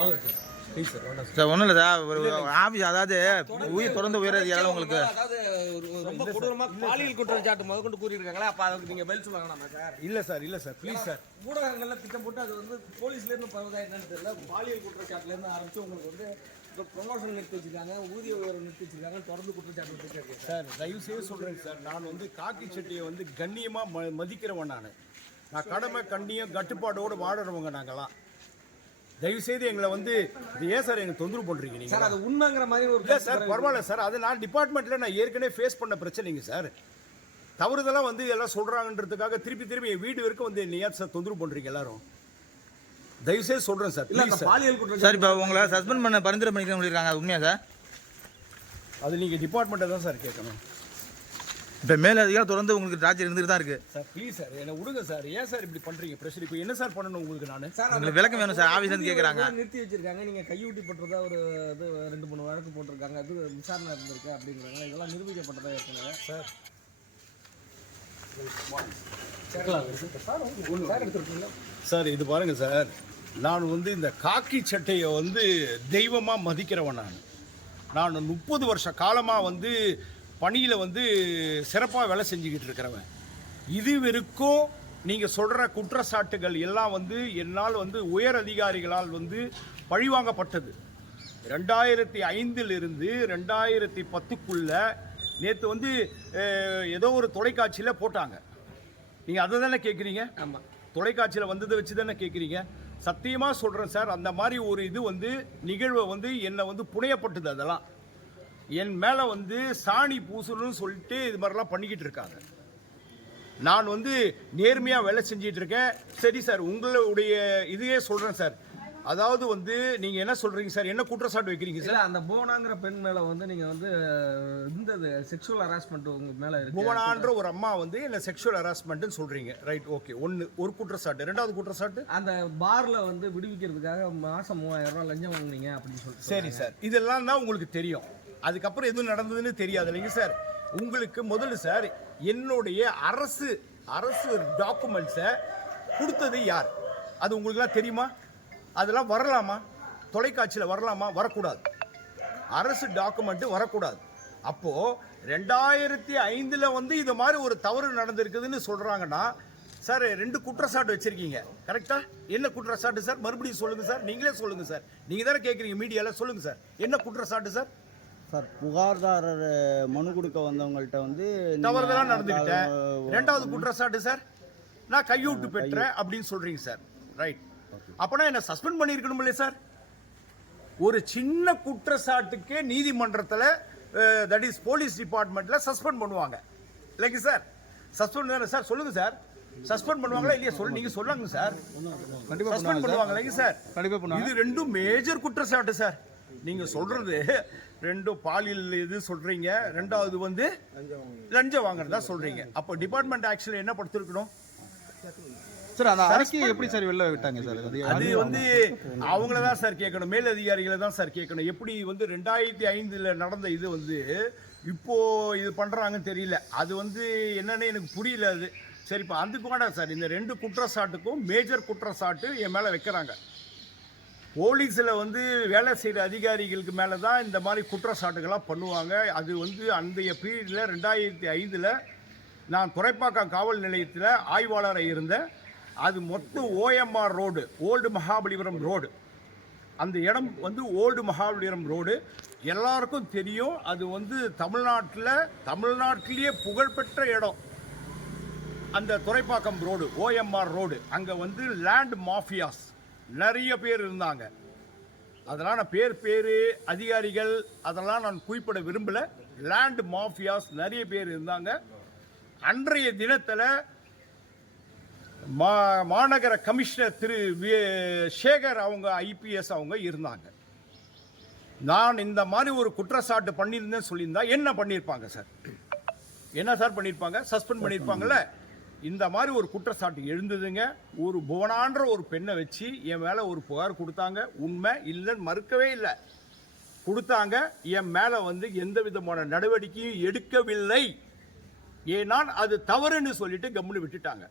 Sir ஒன்றும் இல்லை sir ஒரு ஆஃபீஸ் அதாவது உயிர் தொடர்ந்து உயர்றது யாராலும் உங்களுக்கு அதாவது ரொம்ப கொடூரமாக பாலியல் குற்றச்சாட்டு முதற்கொண்டு கூறியிருக்காங்களா அப்போ அதுக்கு நீங்கள் பதில் சொல்லுவாங்கண்ணா சார்? இல்லை சார் ப்ளீஸ் சார். ஊடகங்கள்லாம் திட்டம் போட்டு அது வந்து போலீஸ்லேருந்து பரவதா என்னன்னு தெரியல. பாலியல் குற்றச்சாட்டுலேருந்து ஆரம்பித்து உங்களுக்கு வந்து இப்போ ப்ரொமோஷன் நிறுத்தி வச்சிருக்காங்க, ஊதிய உயர்வு நிறுத்தி வச்சிருக்காங்க, தொடர்ந்து குற்றச்சாட்டு வச்சுருக்கேன் சார். தயவு செய்து சொல்கிறேங்க சார், நான் வந்து காக்கி சட்டியை வந்து கண்ணியமாக மதிக்கிறவன். நான் கடமை கண்ணியம் கட்டுப்பாடோடு வாடுறவங்க நாங்கள்லாம். தயவுசெய்து எங்களை வந்து ஏன் சார் எங்களுக்கு தொந்தரவு பண்ணுறீங்க நீங்கள்? சார் அது உண்மைங்கிற மாதிரி ஒரு இல்லை சார், பரவாயில்ல சார். அது நான் டிபார்ட்மெண்ட்டில் நான் ஏற்கனவே ஃபேஸ் பண்ண பிரச்சனைங்க சார். தவறுதெல்லாம் வந்து எல்லாம் சொல்கிறாங்கன்றதுக்காக திருப்பி என் வீடு வரைக்கும் வந்து நீ ஏன் சார் தொந்தரவு பண்ணுறீங்க எல்லாரும்? தயவுசெய்து சொல்கிறேன் சார். இல்லை பாலியல் குற்றம் சார் இப்போ உங்களை சஸ்பெண்ட் பண்ண பரிந்துரை பண்ணிக்கிறேன் சொல்லியிருக்காங்க, அது உண்மையா சார்? அது நீங்கள் டிபார்ட்மெண்ட்டை தான் சார் கேட்கணும். இப்போ மேலதிகாரி தொடர்ந்து உங்களுக்கு டார்ச்சர் இருந்துட்டு தான் இருக்குது சார். ப்ளீஸ் சார், என்னை விடுங்க சார். ஏன் சார் இப்படி பண்ணுறீங்க ப்ரெஷர்? இப்போ என்ன சார் பண்ணணும் உங்களுக்கு? நான் சார் உங்களுக்கு விளக்கம் வேணும் சார். ஆஃபீஸ்லேருந்து கேட்குறாங்க, நிறுத்தி வச்சிருக்காங்க. நீங்கள் கையூட்டி போட்டுறதா ஒரு இது 2-3 வழக்கு போட்டிருக்காங்க, அது விசாரணை இருந்திருக்கு அப்படிங்கிறாங்க. இதெல்லாம் நிரூபிக்கப்பட்டதாக ஏற்கனவே சார். சார் இது பாருங்க சார், நான் வந்து இந்த காக்கி சட்டையை வந்து தெய்வமாக மதிக்கிறவன். நான் 30 வருஷ காலமாக வந்து பணியில் வந்து சிறப்பாக வேலை செஞ்சுக்கிட்டு இருக்கிறவன். இது வரைக்கும் நீங்கள் சொல்கிற குற்றச்சாட்டுகள் எல்லாம் வந்து என்னால் வந்து உயர் அதிகாரிகளால் வந்து பழிவாங்கப்பட்டது. 2005 2010 நேற்று வந்து ஏதோ ஒரு தொலைக்காட்சியில் போட்டாங்க. நீங்கள் அதை தானே கேட்குறீங்க? ஆமாம், தொலைக்காட்சியில் வந்ததை வச்சு தானே கேட்குறீங்க. சத்தியமாக சொல்கிறேன் சார், அந்த மாதிரி ஒரு இது வந்து நிகழ்வை வந்து என்னை வந்து புனையப்பட்டது. அதெல்லாம் என் மேலே வந்து சாணி பூசணும்னு சொல்லிட்டு இது மாதிரிலாம் பண்ணிக்கிட்டு இருக்காங்க. நான் வந்து நேர்மையாக வேலை செஞ்சிட்டு இருக்கேன். சரி சார், உங்களுடைய இதையே சொல்கிறேன் சார். அதாவது வந்து நீங்கள் என்ன சொல்கிறீங்க சார்? என்ன குற்றச்சாட்டு வைக்கிறீங்க சார்? அந்த புவனாங்கிற பெண் மேலே வந்து நீங்கள் வந்து இந்த செக்ஷுவல் ஹராஸ்மெண்ட் உங்கள் மேலே இருக்கு. புவனான்ற ஒரு அம்மா வந்து என்ன செக்ஷுவல் ஹராஸ்மெண்ட்னு சொல்கிறீங்க, ரைட்? ஓகே, ஒரு குற்றச்சாட்டு. 2வது குற்றச்சாட்டு, அந்த பாரில் வந்து விடுவிக்கிறதுக்காக மாதம் 3000 ரூபா லஞ்சம் வாங்குனீங்க அப்படின்னு சொல்லிட்டு. சரி சார், இதெல்லாம் தான் உங்களுக்கு தெரியும். அதுக்கப்புறம் எதுவும் நடந்ததுன்னு தெரியாது இல்லைங்க சார்? உங்களுக்கு முதல்ல சார் என்னுடைய அரசு டாக்குமெண்ட்ஸை கொடுத்தது யார்? அது உங்களுக்குலாம் தெரியுமா? அதெல்லாம் வரலாமா? தொலைக்காட்சியில் வரலாமா? வரக்கூடாது. அரசு டாக்குமெண்ட்டு வரக்கூடாது. அப்போது 2005 வந்து இது மாதிரி ஒரு தவறு நடந்திருக்குதுன்னு சொல்கிறாங்கன்னா சார் 2 குற்றச்சாட்டு வச்சுருக்கீங்க, கரெக்டாக? என்ன குற்றச்சாட்டு சார்? மறுபடியும் சொல்லுங்கள் சார். நீங்களே சொல்லுங்கள் சார். நீங்கள் தானே கேட்குறீங்க மீடியாவில். சொல்லுங்கள் சார், என்ன குற்றச்சாட்டு சார்? சார், புகார்தாரர் மனு கொடுக்க வந்தவங்கள்ட்ட வந்து தவறுதெல்லாம் நடந்துக்கிட்டேன். 2வது குற்றச்சாட்டு சார், நான் கையூட்டு பெற்றேன் அப்படின்னு சொல்கிறீங்க சார், ரைட்? அப்போனா என்ன சஸ்பெண்ட் பண்ணியிருக்கணும் இல்லையா சார்? ஒரு சின்ன குற்றச்சாட்டுக்கே நீதிமன்றத்தில் தட் இஸ் போலீஸ் டிபார்ட்மெண்ட்டில் சஸ்பெண்ட் பண்ணுவாங்க இல்லைங்க சார்? சஸ்பெண்ட் தானே சார்? சொல்லுங்கள் சார், சஸ்பெண்ட் பண்ணுவாங்களா இல்லையா? நீங்கள் சொல்லுங்க சார். கண்டிப்பாக சஸ்பெண்ட் பண்ணுவாங்க இல்லைங்க சார்? கண்டிப்பாக பண்ணுவாங்க. இது 2 மேஜர் குற்றச்சாட்டு சார். நீங்கள் சொல்கிறது 2 பாலியல் இது சொல்கிறீங்க, 2வது வந்து லஞ்சம் வாங்குறதா சொல்கிறீங்க. அப்போ டிபார்ட்மெண்ட் ஆக்சுவலி என்ன படுத்திருக்கணும் சார்? அந்த அறிக்கையை எப்படி சார் வெளில விட்டாங்க சார்? அது வந்து அவங்கள தான் சார் கேட்கணும், மேல் அதிகாரிகளை தான் சார் கேட்கணும். எப்படி வந்து 2005 நடந்த இது வந்து இப்போ இது பண்ணுறாங்கன்னு தெரியல. அது வந்து என்னன்னு எனக்கு புரியல. அது சரி, இப்போ அதுக்கு வேண்டாம் சார். இந்த 2 குற்றச்சாட்டுக்கும் மேஜர் குற்றச்சாட்டு என் மேலே வைக்கிறாங்க. போலீஸில் வந்து வேலை செய்கிற அதிகாரிகளுக்கு மேலே தான் இந்த மாதிரி குற்றச்சாட்டுகள்லாம் பண்ணுவாங்க. அது வந்து அந்தைய பீரியடில் 2005 நான் துறைப்பாக்கம் காவல் நிலையத்தில் ஆய்வாளராக இருந்தேன். அது மொத்தம் OMR road, old Mahabalipuram road. அந்த இடம் வந்து ஓல்டு மகாபலிபுரம் ரோடு எல்லாருக்கும் தெரியும். அது வந்து தமிழ்நாட்டிலேயே புகழ்பெற்ற இடம். அந்த துறைப்பாக்கம் ரோடு, OMR ரோடு, அங்கே வந்து லேண்ட் மாஃபியாஸ் நிறைய பேர் இருந்தாங்க. அதெல்லாம் நான் பேர் அதிகாரிகள் அதெல்லாம் நான் குறிப்பிட விரும்பலை. லேண்ட் மாஃபியாஸ் நிறைய பேர் இருந்தாங்க. அன்றைய தினத்தில் மாநகர கமிஷனர் திரு சேகர் அவங்க IPS அவங்க இருந்தாங்க. நான் இந்த மாதிரி ஒரு குற்றச்சாட்டு பண்ணியிருந்தேன் சொல்லியிருந்தா என்ன பண்ணியிருப்பாங்க சார்? என்ன சார் பண்ணியிருப்பாங்க? சஸ்பெண்ட் பண்ணியிருப்பாங்கல்ல? இந்த மாதிரி ஒரு குற்றச்சாட்டு எழுந்ததுங்க. ஒரு புவனான்ற ஒரு பெண்ணை வச்சு என் மேலே ஒரு புகார் கொடுத்தாங்க. உண்மை இல்லைன்னு மறுக்கவே இல்லை, கொடுத்தாங்க. என் மேலே வந்து எந்த விதமான நடவடிக்கையும் எடுக்கவில்லை. ஏன்னா அது தவறுன்னு சொல்லிட்டு கம்முன்னு விட்டுட்டாங்க.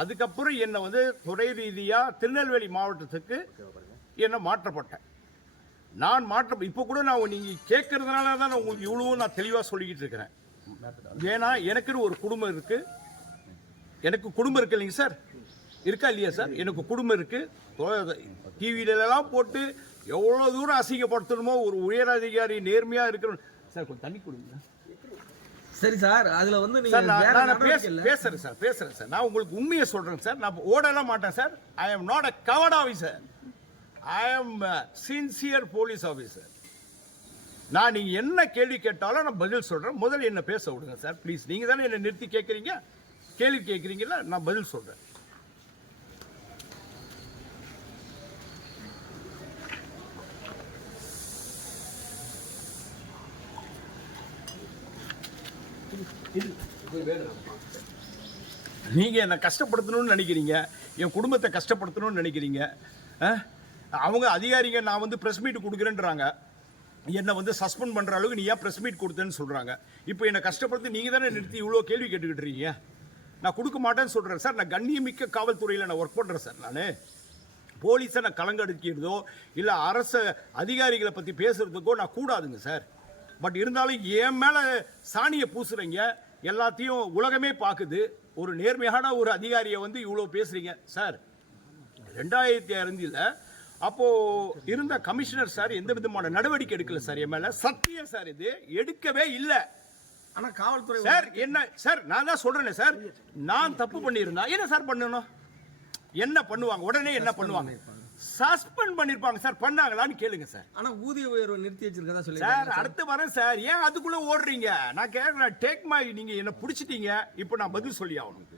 அதுக்கப்புறம் என்னை வந்து துறை ரீதியாக திருநெல்வேலி மாவட்டத்துக்கு என்ன மாற்றப்பட்டேன். நான் இப்போ கூட நான் நீங்கள் கேட்கறதுனால தான் நான் உங்களுக்கு இவ்வளோ நான் தெளிவாக சொல்லிக்கிட்டு இருக்கிறேன். ஏன்னா எனக்குன்னு ஒரு குடும்பம் இருக்குது. எனக்கு குடும்பம் இருக்கு இல்லைங்க சார், இருக்கா இல்லையா சார்? எனக்கு குடும்பம் இருக்குது. டிவிலெல்லாம் போட்டு எவ்வளோ தூரம் அசிங்கப்படுத்தணுமோ ஒரு உயர் அதிகாரி நேர்மையாக இருக்கணும் சார். கொஞ்சம் தண்ணி கொடுங்க. சரி சார், அதுல வந்து நீங்க சார் நான் பேசுறேன் சார். நான் உங்களுக்கு உண்மையை சொல்றேன் சார். நான் ஓடலாம் மாட்டேன் sir. I am not a coward officer. I am sincere police officer. நான் நீங்க என்ன கேள்வி கேட்டாலும் நான் பதில் சொல்றேன். முதல்ல என்ன பேச விடுங்க சார் ப்ளீஸ். நீங்க தானே என்ன நிறுத்தி கேட்குறீங்க, கேள்வி கேட்குறீங்களா? நான் பதில் சொல்றேன். நீங்க என்ன கஷ்டப்படுத்தணும்னு நினைக்கிறீங்க, என் குடும்பத்தை கஷ்டப்படுத்தணும்னு நினைக்கிறீங்க. அவங்க அதிகாரிங்க நான் வந்து பிரஸ் மீட் கொடுக்குறேன்றாங்க. என்னை வந்து சஸ்பெண்ட் பண்ற அளவுக்கு நீ ஏன் பிரஸ் மீட் கொடுத்தேன்னு சொல்றாங்க. இப்போ என்னை கஷ்டப்படுத்தி நீங்க தானே நிறுத்தி இவ்வளோ கேள்வி கேட்டுக்கிட்டு இருக்கீங்க. நான் கொடுக்க மாட்டேன்னு சொல்றேன் சார். நான் கண்ணியமிக்க காவல்துறையில் நான் ஒர்க் பண்றேன் சார். நான் போலீஸை நான் கலங்கடிக்கிறதோ இல்லை அரசு அதிகாரிகளை பற்றி பேசுறதுக்கோ நான் கூடாதுங்க சார். பட் இருந்தாலும் என் மேலே சாணியை பூசுறீங்க. எல்லாத்தையும் உலகமே பார்க்குது. ஒரு நேர்மையான ஒரு அதிகாரியை வந்து இவ்வளோ பேசுறீங்க சார். 2005 அப்போ இருந்த கமிஷனர் சார் எந்த விதமான நடவடிக்கை எடுக்கல சார். என் மேல சத்தியம் சார், இது எடுக்கவே இல்லை. ஆனா காவல்துறை சார் என்ன சார், நான் தான் சொல்றேன் சார். நான் தப்பு பண்ணியிருந்தா என்ன சார் பண்ணணும்? என்ன பண்ணுவாங்க? உடனே என்ன பண்ணுவாங்க? சஸ்பெண்ட் பண்ணிருப்பாங்க சார். பண்ணாங்களான்னு கேளுங்க சார். ஆனா ஊதிய உயர்வு நிறுத்தி வச்சிருக்கதா சொல்லி சார். அடுத்து வரேன் சார். ஏன் அதுக்குள்ள ஓடுறீங்க? நான் கேட்கிறேன். டேக் மை, நீங்க என்ன பிடிச்சிட்டீங்க. இப்போ நான் பதில் சொல்லி ஆகணும்.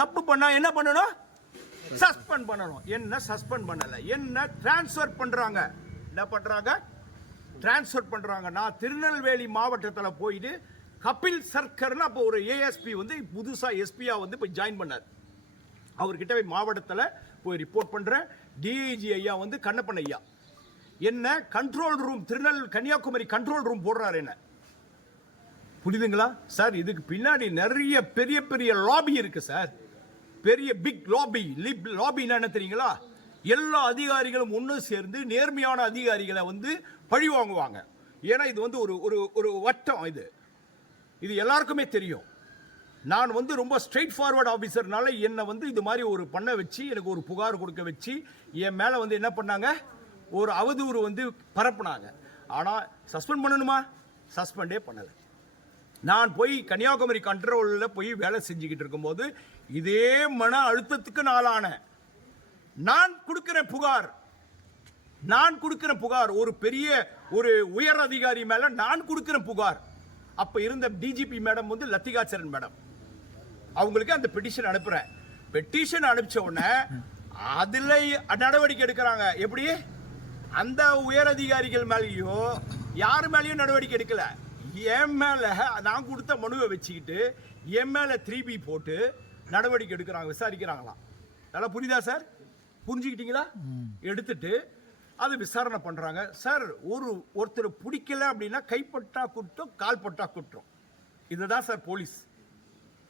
தப்பு பண்ணா என்ன பண்ணணும்? சஸ்பெண்ட் பண்ணணும். என்ன சஸ்பெண்ட் பண்ணல, என்ன டிரான்ஸ்ஃபர் பண்றாங்க. என்ன பண்றாங்க? டிரான்ஸ்ஃபர் பண்றாங்க. நான் திருநெல்வேலி மாவட்டத்தில் போயிட்டு கபில் சர்க்கர்னு அப்போ ஒரு ஏஎஸ்பி வந்து புதுசா எஸ்பியா வந்து போய் ஜாயின் பண்ணார். அவர்கிட்ட போய் மாவட்டத்தில் போய் ரிப்போர்ட் பண்றேன். டிஐஜி ஐயா வந்து கண்ணப்பன் ஐயா என்ன control room Kanyakumari control room போடுறாரு. என்ன புரியுதுங்களா சார்? இதுக்கு பின்னாடி நிறைய பெரிய பெரிய லாபி இருக்கு சார். பெரிய பிக் லாபி. லாபின்னா என்ன தெரியுங்களா? எல்லா அதிகாரிகளும் ஒன்று சேர்ந்து நேர்மையான அதிகாரிகளை வந்து பழி வாங்குவாங்க. ஏன்னா இது வந்து ஒரு வட்டம். இது எல்லாருக்குமே தெரியும். நான் வந்து ரொம்ப ஸ்ட்ரெயிட் ஃபார்வர்ட் ஆஃபீஸர்னால என்னை வந்து இது மாதிரி ஒரு பண்ண வச்சு எனக்கு ஒரு புகார் கொடுக்க வச்சு என் மேலே வந்து என்ன பண்ணாங்க, ஒரு அவதூறு வந்து பரப்புனாங்க. ஆனால் சஸ்பெண்ட் பண்ணணுமா? சஸ்பெண்டே பண்ணலை. நான் போய் கன்னியாகுமரி கண்ட்ரோலில் போய் வேலை செஞ்சுக்கிட்டு இருக்கும்போது இதே மன அழுத்தத்துக்கு நாளான நான் கொடுக்கிற புகார் ஒரு பெரிய ஒரு உயர் அதிகாரி மேல நான் கொடுக்கிற புகார். அப்ப இருந்த டிஜிபி மேடம் வந்து லத்திகா சரண் மேடம், அவங்களுக்கு அந்த பெட்டிஷன் அனுப்புறேன். பெட்டிஷன் அனுப்பிச்ச உடனே அதுல நடவடிக்கை எடுக்கிறாங்க. எப்படி? அந்த உயர் அதிகாரிகள் மேலேயோ யாரு மேலேயும் நடவடிக்கை எடுக்கல. என் மேல நான் கொடுத்த மனுவை வச்சுக்கிட்டு என் மேல 3B போட்டு நடவடிக்கை எடுக்கிறாங்க, விசாரிக்கிறாங்களாம். நல்லா புரியுதா சார்? புரிஞ்சுக்கிட்டீங்களா? எடுத்துட்டு அது விசாரணை பண்றாங்க சார். ஒருத்தர் பிடிக்கல அப்படின்னா கைப்பட்டா குற்றம், கால்பட்டா குற்றம். இதுதான் சார் போலீஸ்.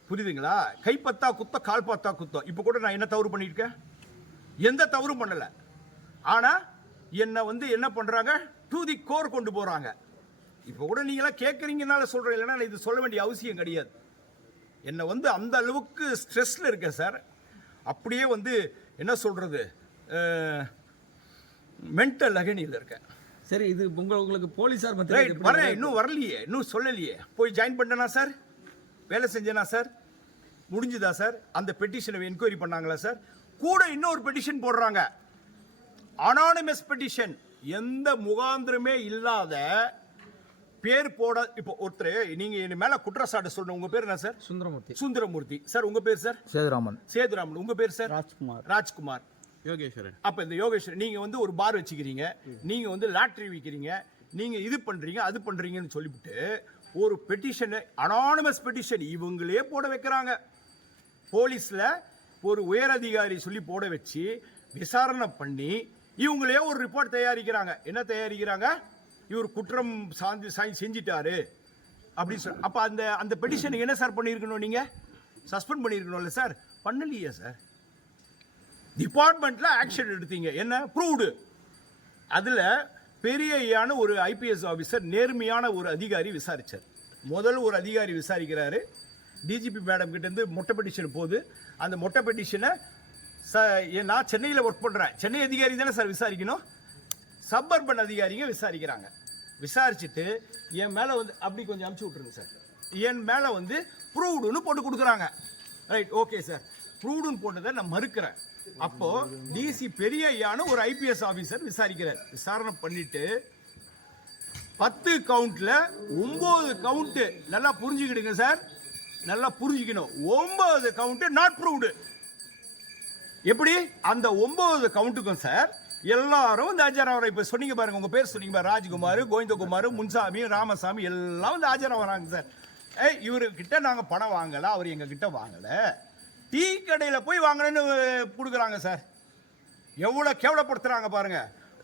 புரியுதுங்களா? கைப்பத்தா குத்தம், கால்பத்தா குத்தம். இப்போ கூட நான் என்ன தவறு பண்ணியிருக்கேன்? எந்த தவறும் பண்ணல. ஆனா என்ன வந்து என்ன பண்றாங்க, டு தி கோர் கொண்டு போறாங்க. இப்போ கூட நீங்களாம் கேட்குறீங்கனால சொல்றேன், இல்லைன்னா இது சொல்ல வேண்டிய அவசியம் கிடையாது. என்னை வந்து அந்த அளவுக்கு ஸ்ட்ரெஸ்ல இருக்கேன் சார். அப்படியே வந்து என்ன சொல்றது, மென்டல் அகனியில் இருக்கேன். சரி, இது உங்களுக்கு போலீஸார் வரேன், இன்னும் வரலையே, இன்னும் சொல்லலையே. போய் ஜாயின் பண்ணனா சார்? வேலை செஞ்சேனா சார்? முடிஞ்சுதா சார்? அந்த பெட்டிஷனை என்கொயரி பண்ணாங்களா சார்? கூட இன்னொரு பெட்டிஷன் போடுறாங்க, அனானிமஸ் பெட்டிஷன். எந்த முகாந்திரமே இல்லாத பேர் போட. இப்போ ஒருத்தர் நீங்க என் மேல குற்றச்சாட்டு சொல்லணும். உங்க பேர் என்ன சார்? சுந்தரமூர்த்தி சார். உங்க பேர் சார்? சேதுராமன். உங்க பேர் சார்? ராஜ்குமார். யோகேஸ்வரன். அப்ப இந்த யோகேஸ்வரன், நீங்க வந்து ஒரு பார் வச்சுக்கிறீங்க, நீங்க வந்து லாட்டரி விற்கிறீங்க, நீங்க இது பண்றீங்க அது பண்றீங்கன்னு சொல்லிவிட்டு ஒரு பெட்டிஷன், அனானிமஸ் பெட்டிஷன் இவங்களே போட வைக்கிறாங்க. போலீஸ்ல ஒரு உயர் அதிகாரி சொல்லி போட வச்சு விசாரணை பண்ணி இவங்களே ஒரு ரிப்போர்ட் தயாரிக்கிறாங்க. என்ன தயாரிக்கிறாங்க? இவர் குற்றம் செஞ்சிட்டாரு அப்படின்னு சொல்லி. அப்ப அந்த பெட்டிஷன் என்ன சார் பண்ணியிருக்கணும்? நீங்க சஸ்பெண்ட் பண்ணியிருக்கணும்ல சார்? பண்ணலையே சார். டிபார்ட்மெண்ட்ல ஆக்ஷன் எடுத்தீங்க. என்ன ப்ரூவ்டு? அதில் பெரிய ஐயான ஒரு ஐபிஎஸ் ஆஃபீஸர் நேர்மையான ஒரு அதிகாரி விசாரித்தார். முதல் ஒரு அதிகாரி விசாரிக்கிறாரு. டிஜிபி மேடம் கிட்டேருந்து மொட்டை பெட்டிஷன் போகுது. அந்த மொட்டை பெட்டிஷனை நான் சென்னையில் ஒர்க் பண்ணுறேன், சென்னை அதிகாரி தானே சார் விசாரிக்கணும், சப்பர்பன் அதிகாரிங்க விசாரிக்கிறாங்க. விசாரிச்சுட்டு என் மேலே வந்து அப்படி கொஞ்சம் அமுச்சு விட்ருங்க சார், என் மேலே வந்து ப்ரூவ்டுன்னு போட்டு கொடுக்குறாங்க. ரைட், ஓகே சார், ப்ரூவ்டுன்னு போட்டதை நான் மறுக்கிறேன். அப்போ டிசி பெரிய ஐயான ஒரு ஐபிஎஸ் ஆஃபீஸர் விசாரிக்கிறார். விசாரணை பண்ணிட்டு 10 கவுண்ட்ல 9 கவுண்ட், நல்லா புரிஞ்சுக்கிடுங்க சார், நல்லா புரிஞ்சுக்கணும், 9 கவுண்ட் நாட் ப்ரூவ்டு. எப்படி அந்த 9 கவுண்ட்டுக்கும் சார் எல்லாரும் வந்து ஆஜராகிறாங்க. இப்போ சொன்னீங்க பாருங்க, உங்க பேர் சொன்னீங்க பாருங்க, ராஜ்குமார், கோவிந்தகுமார், முன்சாமி, ராமசாமி எல்லாம் வந்து ஆஜராகிறாங்க சார். இவர்கிட்ட நாங்கள் பணம் வாங்கலை, அவர் எங்ககிட்ட வாங்கலை, டீ கடையில் போய் வாங்கணும்னு கொடுக்குறாங்க சார். எவ்வளோ கேவலப்படுத்துகிறாங்க பாருங்க.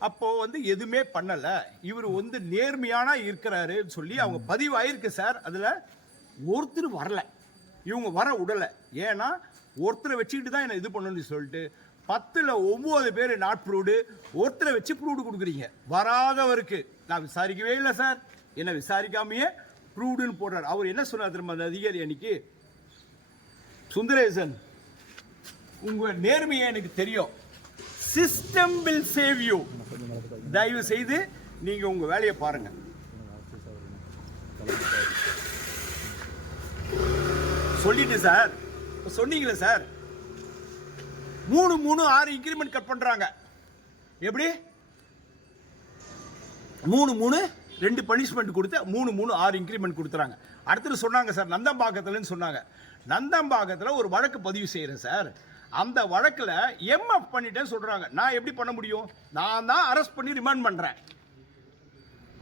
அப்போ வந்து எதுவுமே பண்ணலை, இவர் வந்து நேர்மையான இருக்கிறாருன்னு சொல்லி அவங்க பதிவாயிருக்கு சார். அதில் ஒருத்தர் வரல, இவங்க வர விடலை. ஏன்னா ஒருத்தரை வச்சுக்கிட்டு தான் என்ன இது பண்ணணும்னு சொல்லிட்டு 10ல் 9 பேர் நாட் ப்ரூவ்டு, ஒருத்தரை வச்சு ப்ரூவ்டு கொடுக்குறீங்க. வராதவருக்கு நான் விசாரிக்கவே இல்லை சார், என்ன விசாரிக்காமையே ப்ரூவ்டுன்னு போடுறாரு. அவர் என்ன சொன்னார் திரும்ப அந்த அதிகாரி அன்னைக்கு, சுந்தரேசன் உங்க நேர்மையை எனக்கு தெரியும், சிஸ்டம் வில் சேவ் யூ, தயவு செய்து நீங்க உங்க வேலையை பாருங்க. சொல்லிட்டு சார் சொன்னீங்களே சார், 3-3-6 இன்கிரிமெண்ட் கட் பண்றாங்க. எப்படி 3-3-2 பனிஷ்மெண்ட் கொடுத்து 3-3-6 இன்கிரிமெண்ட் கொடுத்துறாங்க. அடுத்தது சொன்னாங்க சார் நந்தம்பாக்கத்துலன்னு சொன்னாங்க. நந்தம்பாக்கத்தில் ஒரு வழக்கு பதிவு செய்கிறேன் சார், அந்த வழக்கில் எம்எஃப் பண்ணிட்டேன்னு சொல்கிறாங்க. நான் எப்படி பண்ண முடியும்? நான் தான் அரெஸ்ட் பண்ணி ரிமாண்ட் பண்ணுறேன்.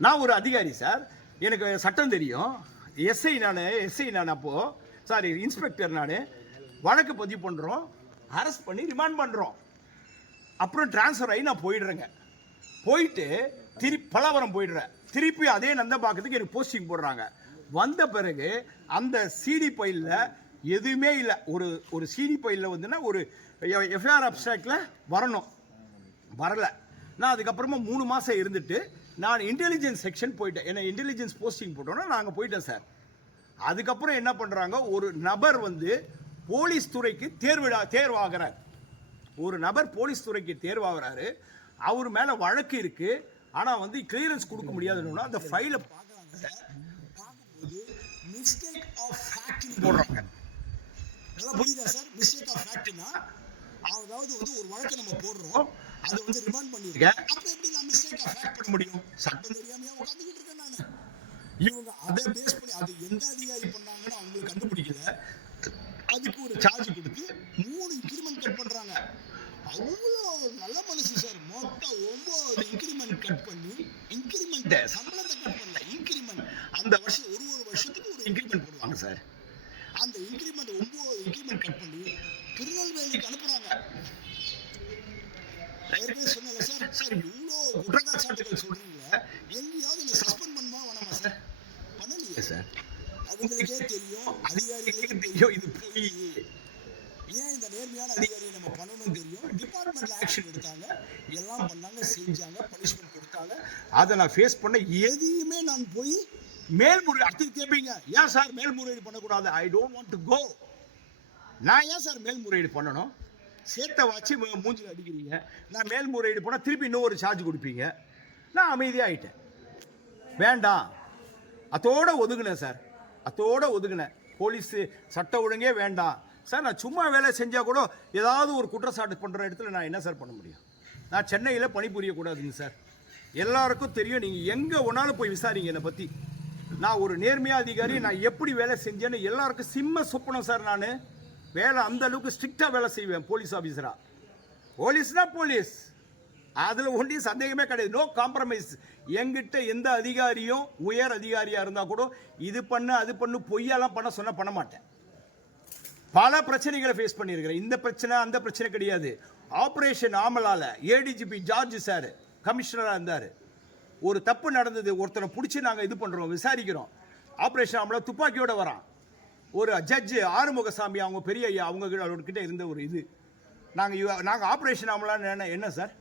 நான் ஒரு அதிகாரி சார், எனக்கு சட்டம் தெரியும். எஸ்ஐ நான் அப்போது சாரி இன்ஸ்பெக்டர், நான் வழக்கு பதிவு பண்ணுறோம், அரெஸ்ட் பண்ணி ரிமாண்ட் பண்ணுறோம். அப்புறம் டிரான்ஸ்ஃபர் ஆகி நான் போயிடுறேங்க. போயிட்டு பல்லாவரம் போயிடுறேன். திருப்பி அதே நந்தம்பாக்கத்துக்கு எனக்கு போஸ்டிங் போடுறாங்க. வந்த பிறகு அந்த சிடி பைலில் எதுவுமே இல்லை. ஒரு சிடி பைலில் வந்துன்னா ஒரு எஃப்ஐஆர் அப்ஸ்ட்ராக்டில் வரணும், வரலை. நான் அதுக்கப்புறமா 3 மாதம் இருந்துட்டு நான் இன்டெலிஜென்ஸ் செக்ஷன் போயிட்டேன். ஏன்னா இன்டெலிஜென்ஸ் போஸ்டிங் போட்டோன்னா நாங்கள் போயிட்டேன் சார். அதுக்கப்புறம் என்ன பண்ணுறாங்க, ஒரு நபர் வந்து போலீஸ் துறைக்கு தேர்வாகிறார். ஒரு நபர் போலீஸ் துறைக்கு தேர்வாகிறாரு, அவர் மேலே வழக்கு இருக்குது, ஆனால் வந்து கிளியரன்ஸ் கொடுக்க முடியாதுன்னா அந்த ஃபைலை பார்க்குறாங்க. பார்க்கும்போது மிஸ்டேக் ஆஃப் ஃபேக்ட்னு போடுறாங்க. நல்லா புரியுதா சார்? மிஸ்டேக் ஆஃப் ஃபேக்ட்னா அதாவது வந்து ஒரு வழக்கை நம்ம போடுறோம், அதை வந்து ரிமாண்ட் பண்ணியிருக்கேன், அப்புறம் எப்படி நான் மிஸ்டேக் ஆஃப் ஃபேக்ட் பண்ண முடியும்? சட்டம் தெரியாமையா உட்காந்துக்கிட்டு இருக்கேன் நான். இவங்க அதை பேஸ் பண்ணி அது எந்த அதிகாரி பண்ணாங்கன்னு அவங்களுக்கு கண்டுபிடிக்கல, அதுக்கு ஒரு சார்ஜ் கொடுத்து 3 இன்கிரிமெண்ட் கட் பண்றாங்க. அவ்வளோ நல்ல மனசு சார். மொத்தம் 9 இன்கிரிமெண்ட் கட் பண்ணி, இன்கிரிமெண்ட் சம்பளத்தை கட் பண்ணல, இன்கிரிமெண்ட் அந்த வருஷம் ஒரு வருஷத்துக்கு ஒரு இன்கிரிமெண்ட் போடுவாங்க சார். அந்த இன்கிரிமெண்ட் 9 இன்கிரிமெண்ட் கட் பண்ணி திருநெல்வேலிக்கு அனுப்புறாங்க. ஏற்கனவே சொன்னல சார், இவ்வளோ குற்றச்சாட்டுகள் சொல்றீங்களே, எங்கேயாவது என்ன சஸ்பெண்ட் பண்ணுமா வேணாமா சார்? பண்ணலையே சார். அவங்களுக்கே தெரியும், அதிகாரிகளுக்கு தெரியும் இது போய். ஏன் இந்த நேர்மையான அதிகாரியை நம்ம பண்ணணும் தெரியும். டிபார்ட்மெண்ட்ல ஆக்ஷன் எடுத்தாங்க, எல்லாம் பண்ணாங்க, செஞ்சாங்க, பனிஷ்மெண்ட் கொடுத்தாங்க. அதை நான் ஃபேஸ் பண்ண எதையுமே நான் போய் மேல்முறை அடுத்து கேட்பீங்க, ஏன் சார் மேல்முறையீடு பண்ணக்கூடாது? I don't want to go. நான் ஏன் சார் மேல்முறையீடு பண்ணணும்? சேத்தை வச்சு மூஞ்சில் அடிக்கிறீங்க. நான் மேல்முறையீடு போனால் திருப்பி இன்னொரு சார்ஜ் கொடுப்பீங்க. நான் அமைதியாகிட்டேன், வேண்டாம், அதோட ஒதுங்கினேன் சார், அதோட ஒதுங்கினேன். போலீஸு சட்ட ஒழுங்கே வேண்டாம் சார். நான் சும்மா வேலை செஞ்சால் கூட ஏதாவது ஒரு குற்றச்சாட்டு பண்ணுற இடத்துல நான் என்ன சார் பண்ண முடியும்? நான் சென்னையில் பணிபுரியக்கூடாதுங்க சார். எல்லாருக்கும் தெரியும், நீங்கள் எங்கே ஒன்றாலும் போய் விசாரிங்க என்னை பற்றி. நான் ஒரு நேர்மையாக அதிகாரி, நான் எப்படி வேலை செஞ்சேன்னு எல்லாருக்கும் சிம்ம சொப்பனம் சார். நான் வேலை அந்த அளவுக்கு ஸ்ட்ரிக்டாக வேலை செய்வேன் போலீஸ் ஆஃபீஸராக. போலீஸ்னா போலீஸ், அதில் ஒன்றையும் சந்தேகமே கிடையாது. No compromise. எங்கிட்ட எந்த அதிகாரியும் உயர் அதிகாரியாக இருந்தால் கூட இது பண்ணு அது பண்ணு பொய்யெல்லாம் பண்ண மாட்டேன். பல பிரச்சனைகளை ஃபேஸ் பண்ணியிருக்கிறேன். இந்த பிரச்சனை அந்த பிரச்சனை கிடையாது. ஆப்ரேஷன் ஆமலால் ஏடிஜிபி ஜார்ஜ் சார் கமிஷனராக இருந்தார். ஒரு தப்பு நடந்தது, ஒருத்தரை பிடிச்சி நாங்கள் இது பண்ணுறோம், விசாரிக்கிறோம். ஆப்ரேஷன் ஆமலா துப்பாக்கியோட வரான். ஒரு ஜட்ஜு ஆறுமுகசாமி, அவங்க பெரிய ஐயா, அவங்கக்கிட்ட இருந்த ஒரு இது. நாங்கள் ஆப்ரேஷன் ஆமலான்னு என்ன சார்?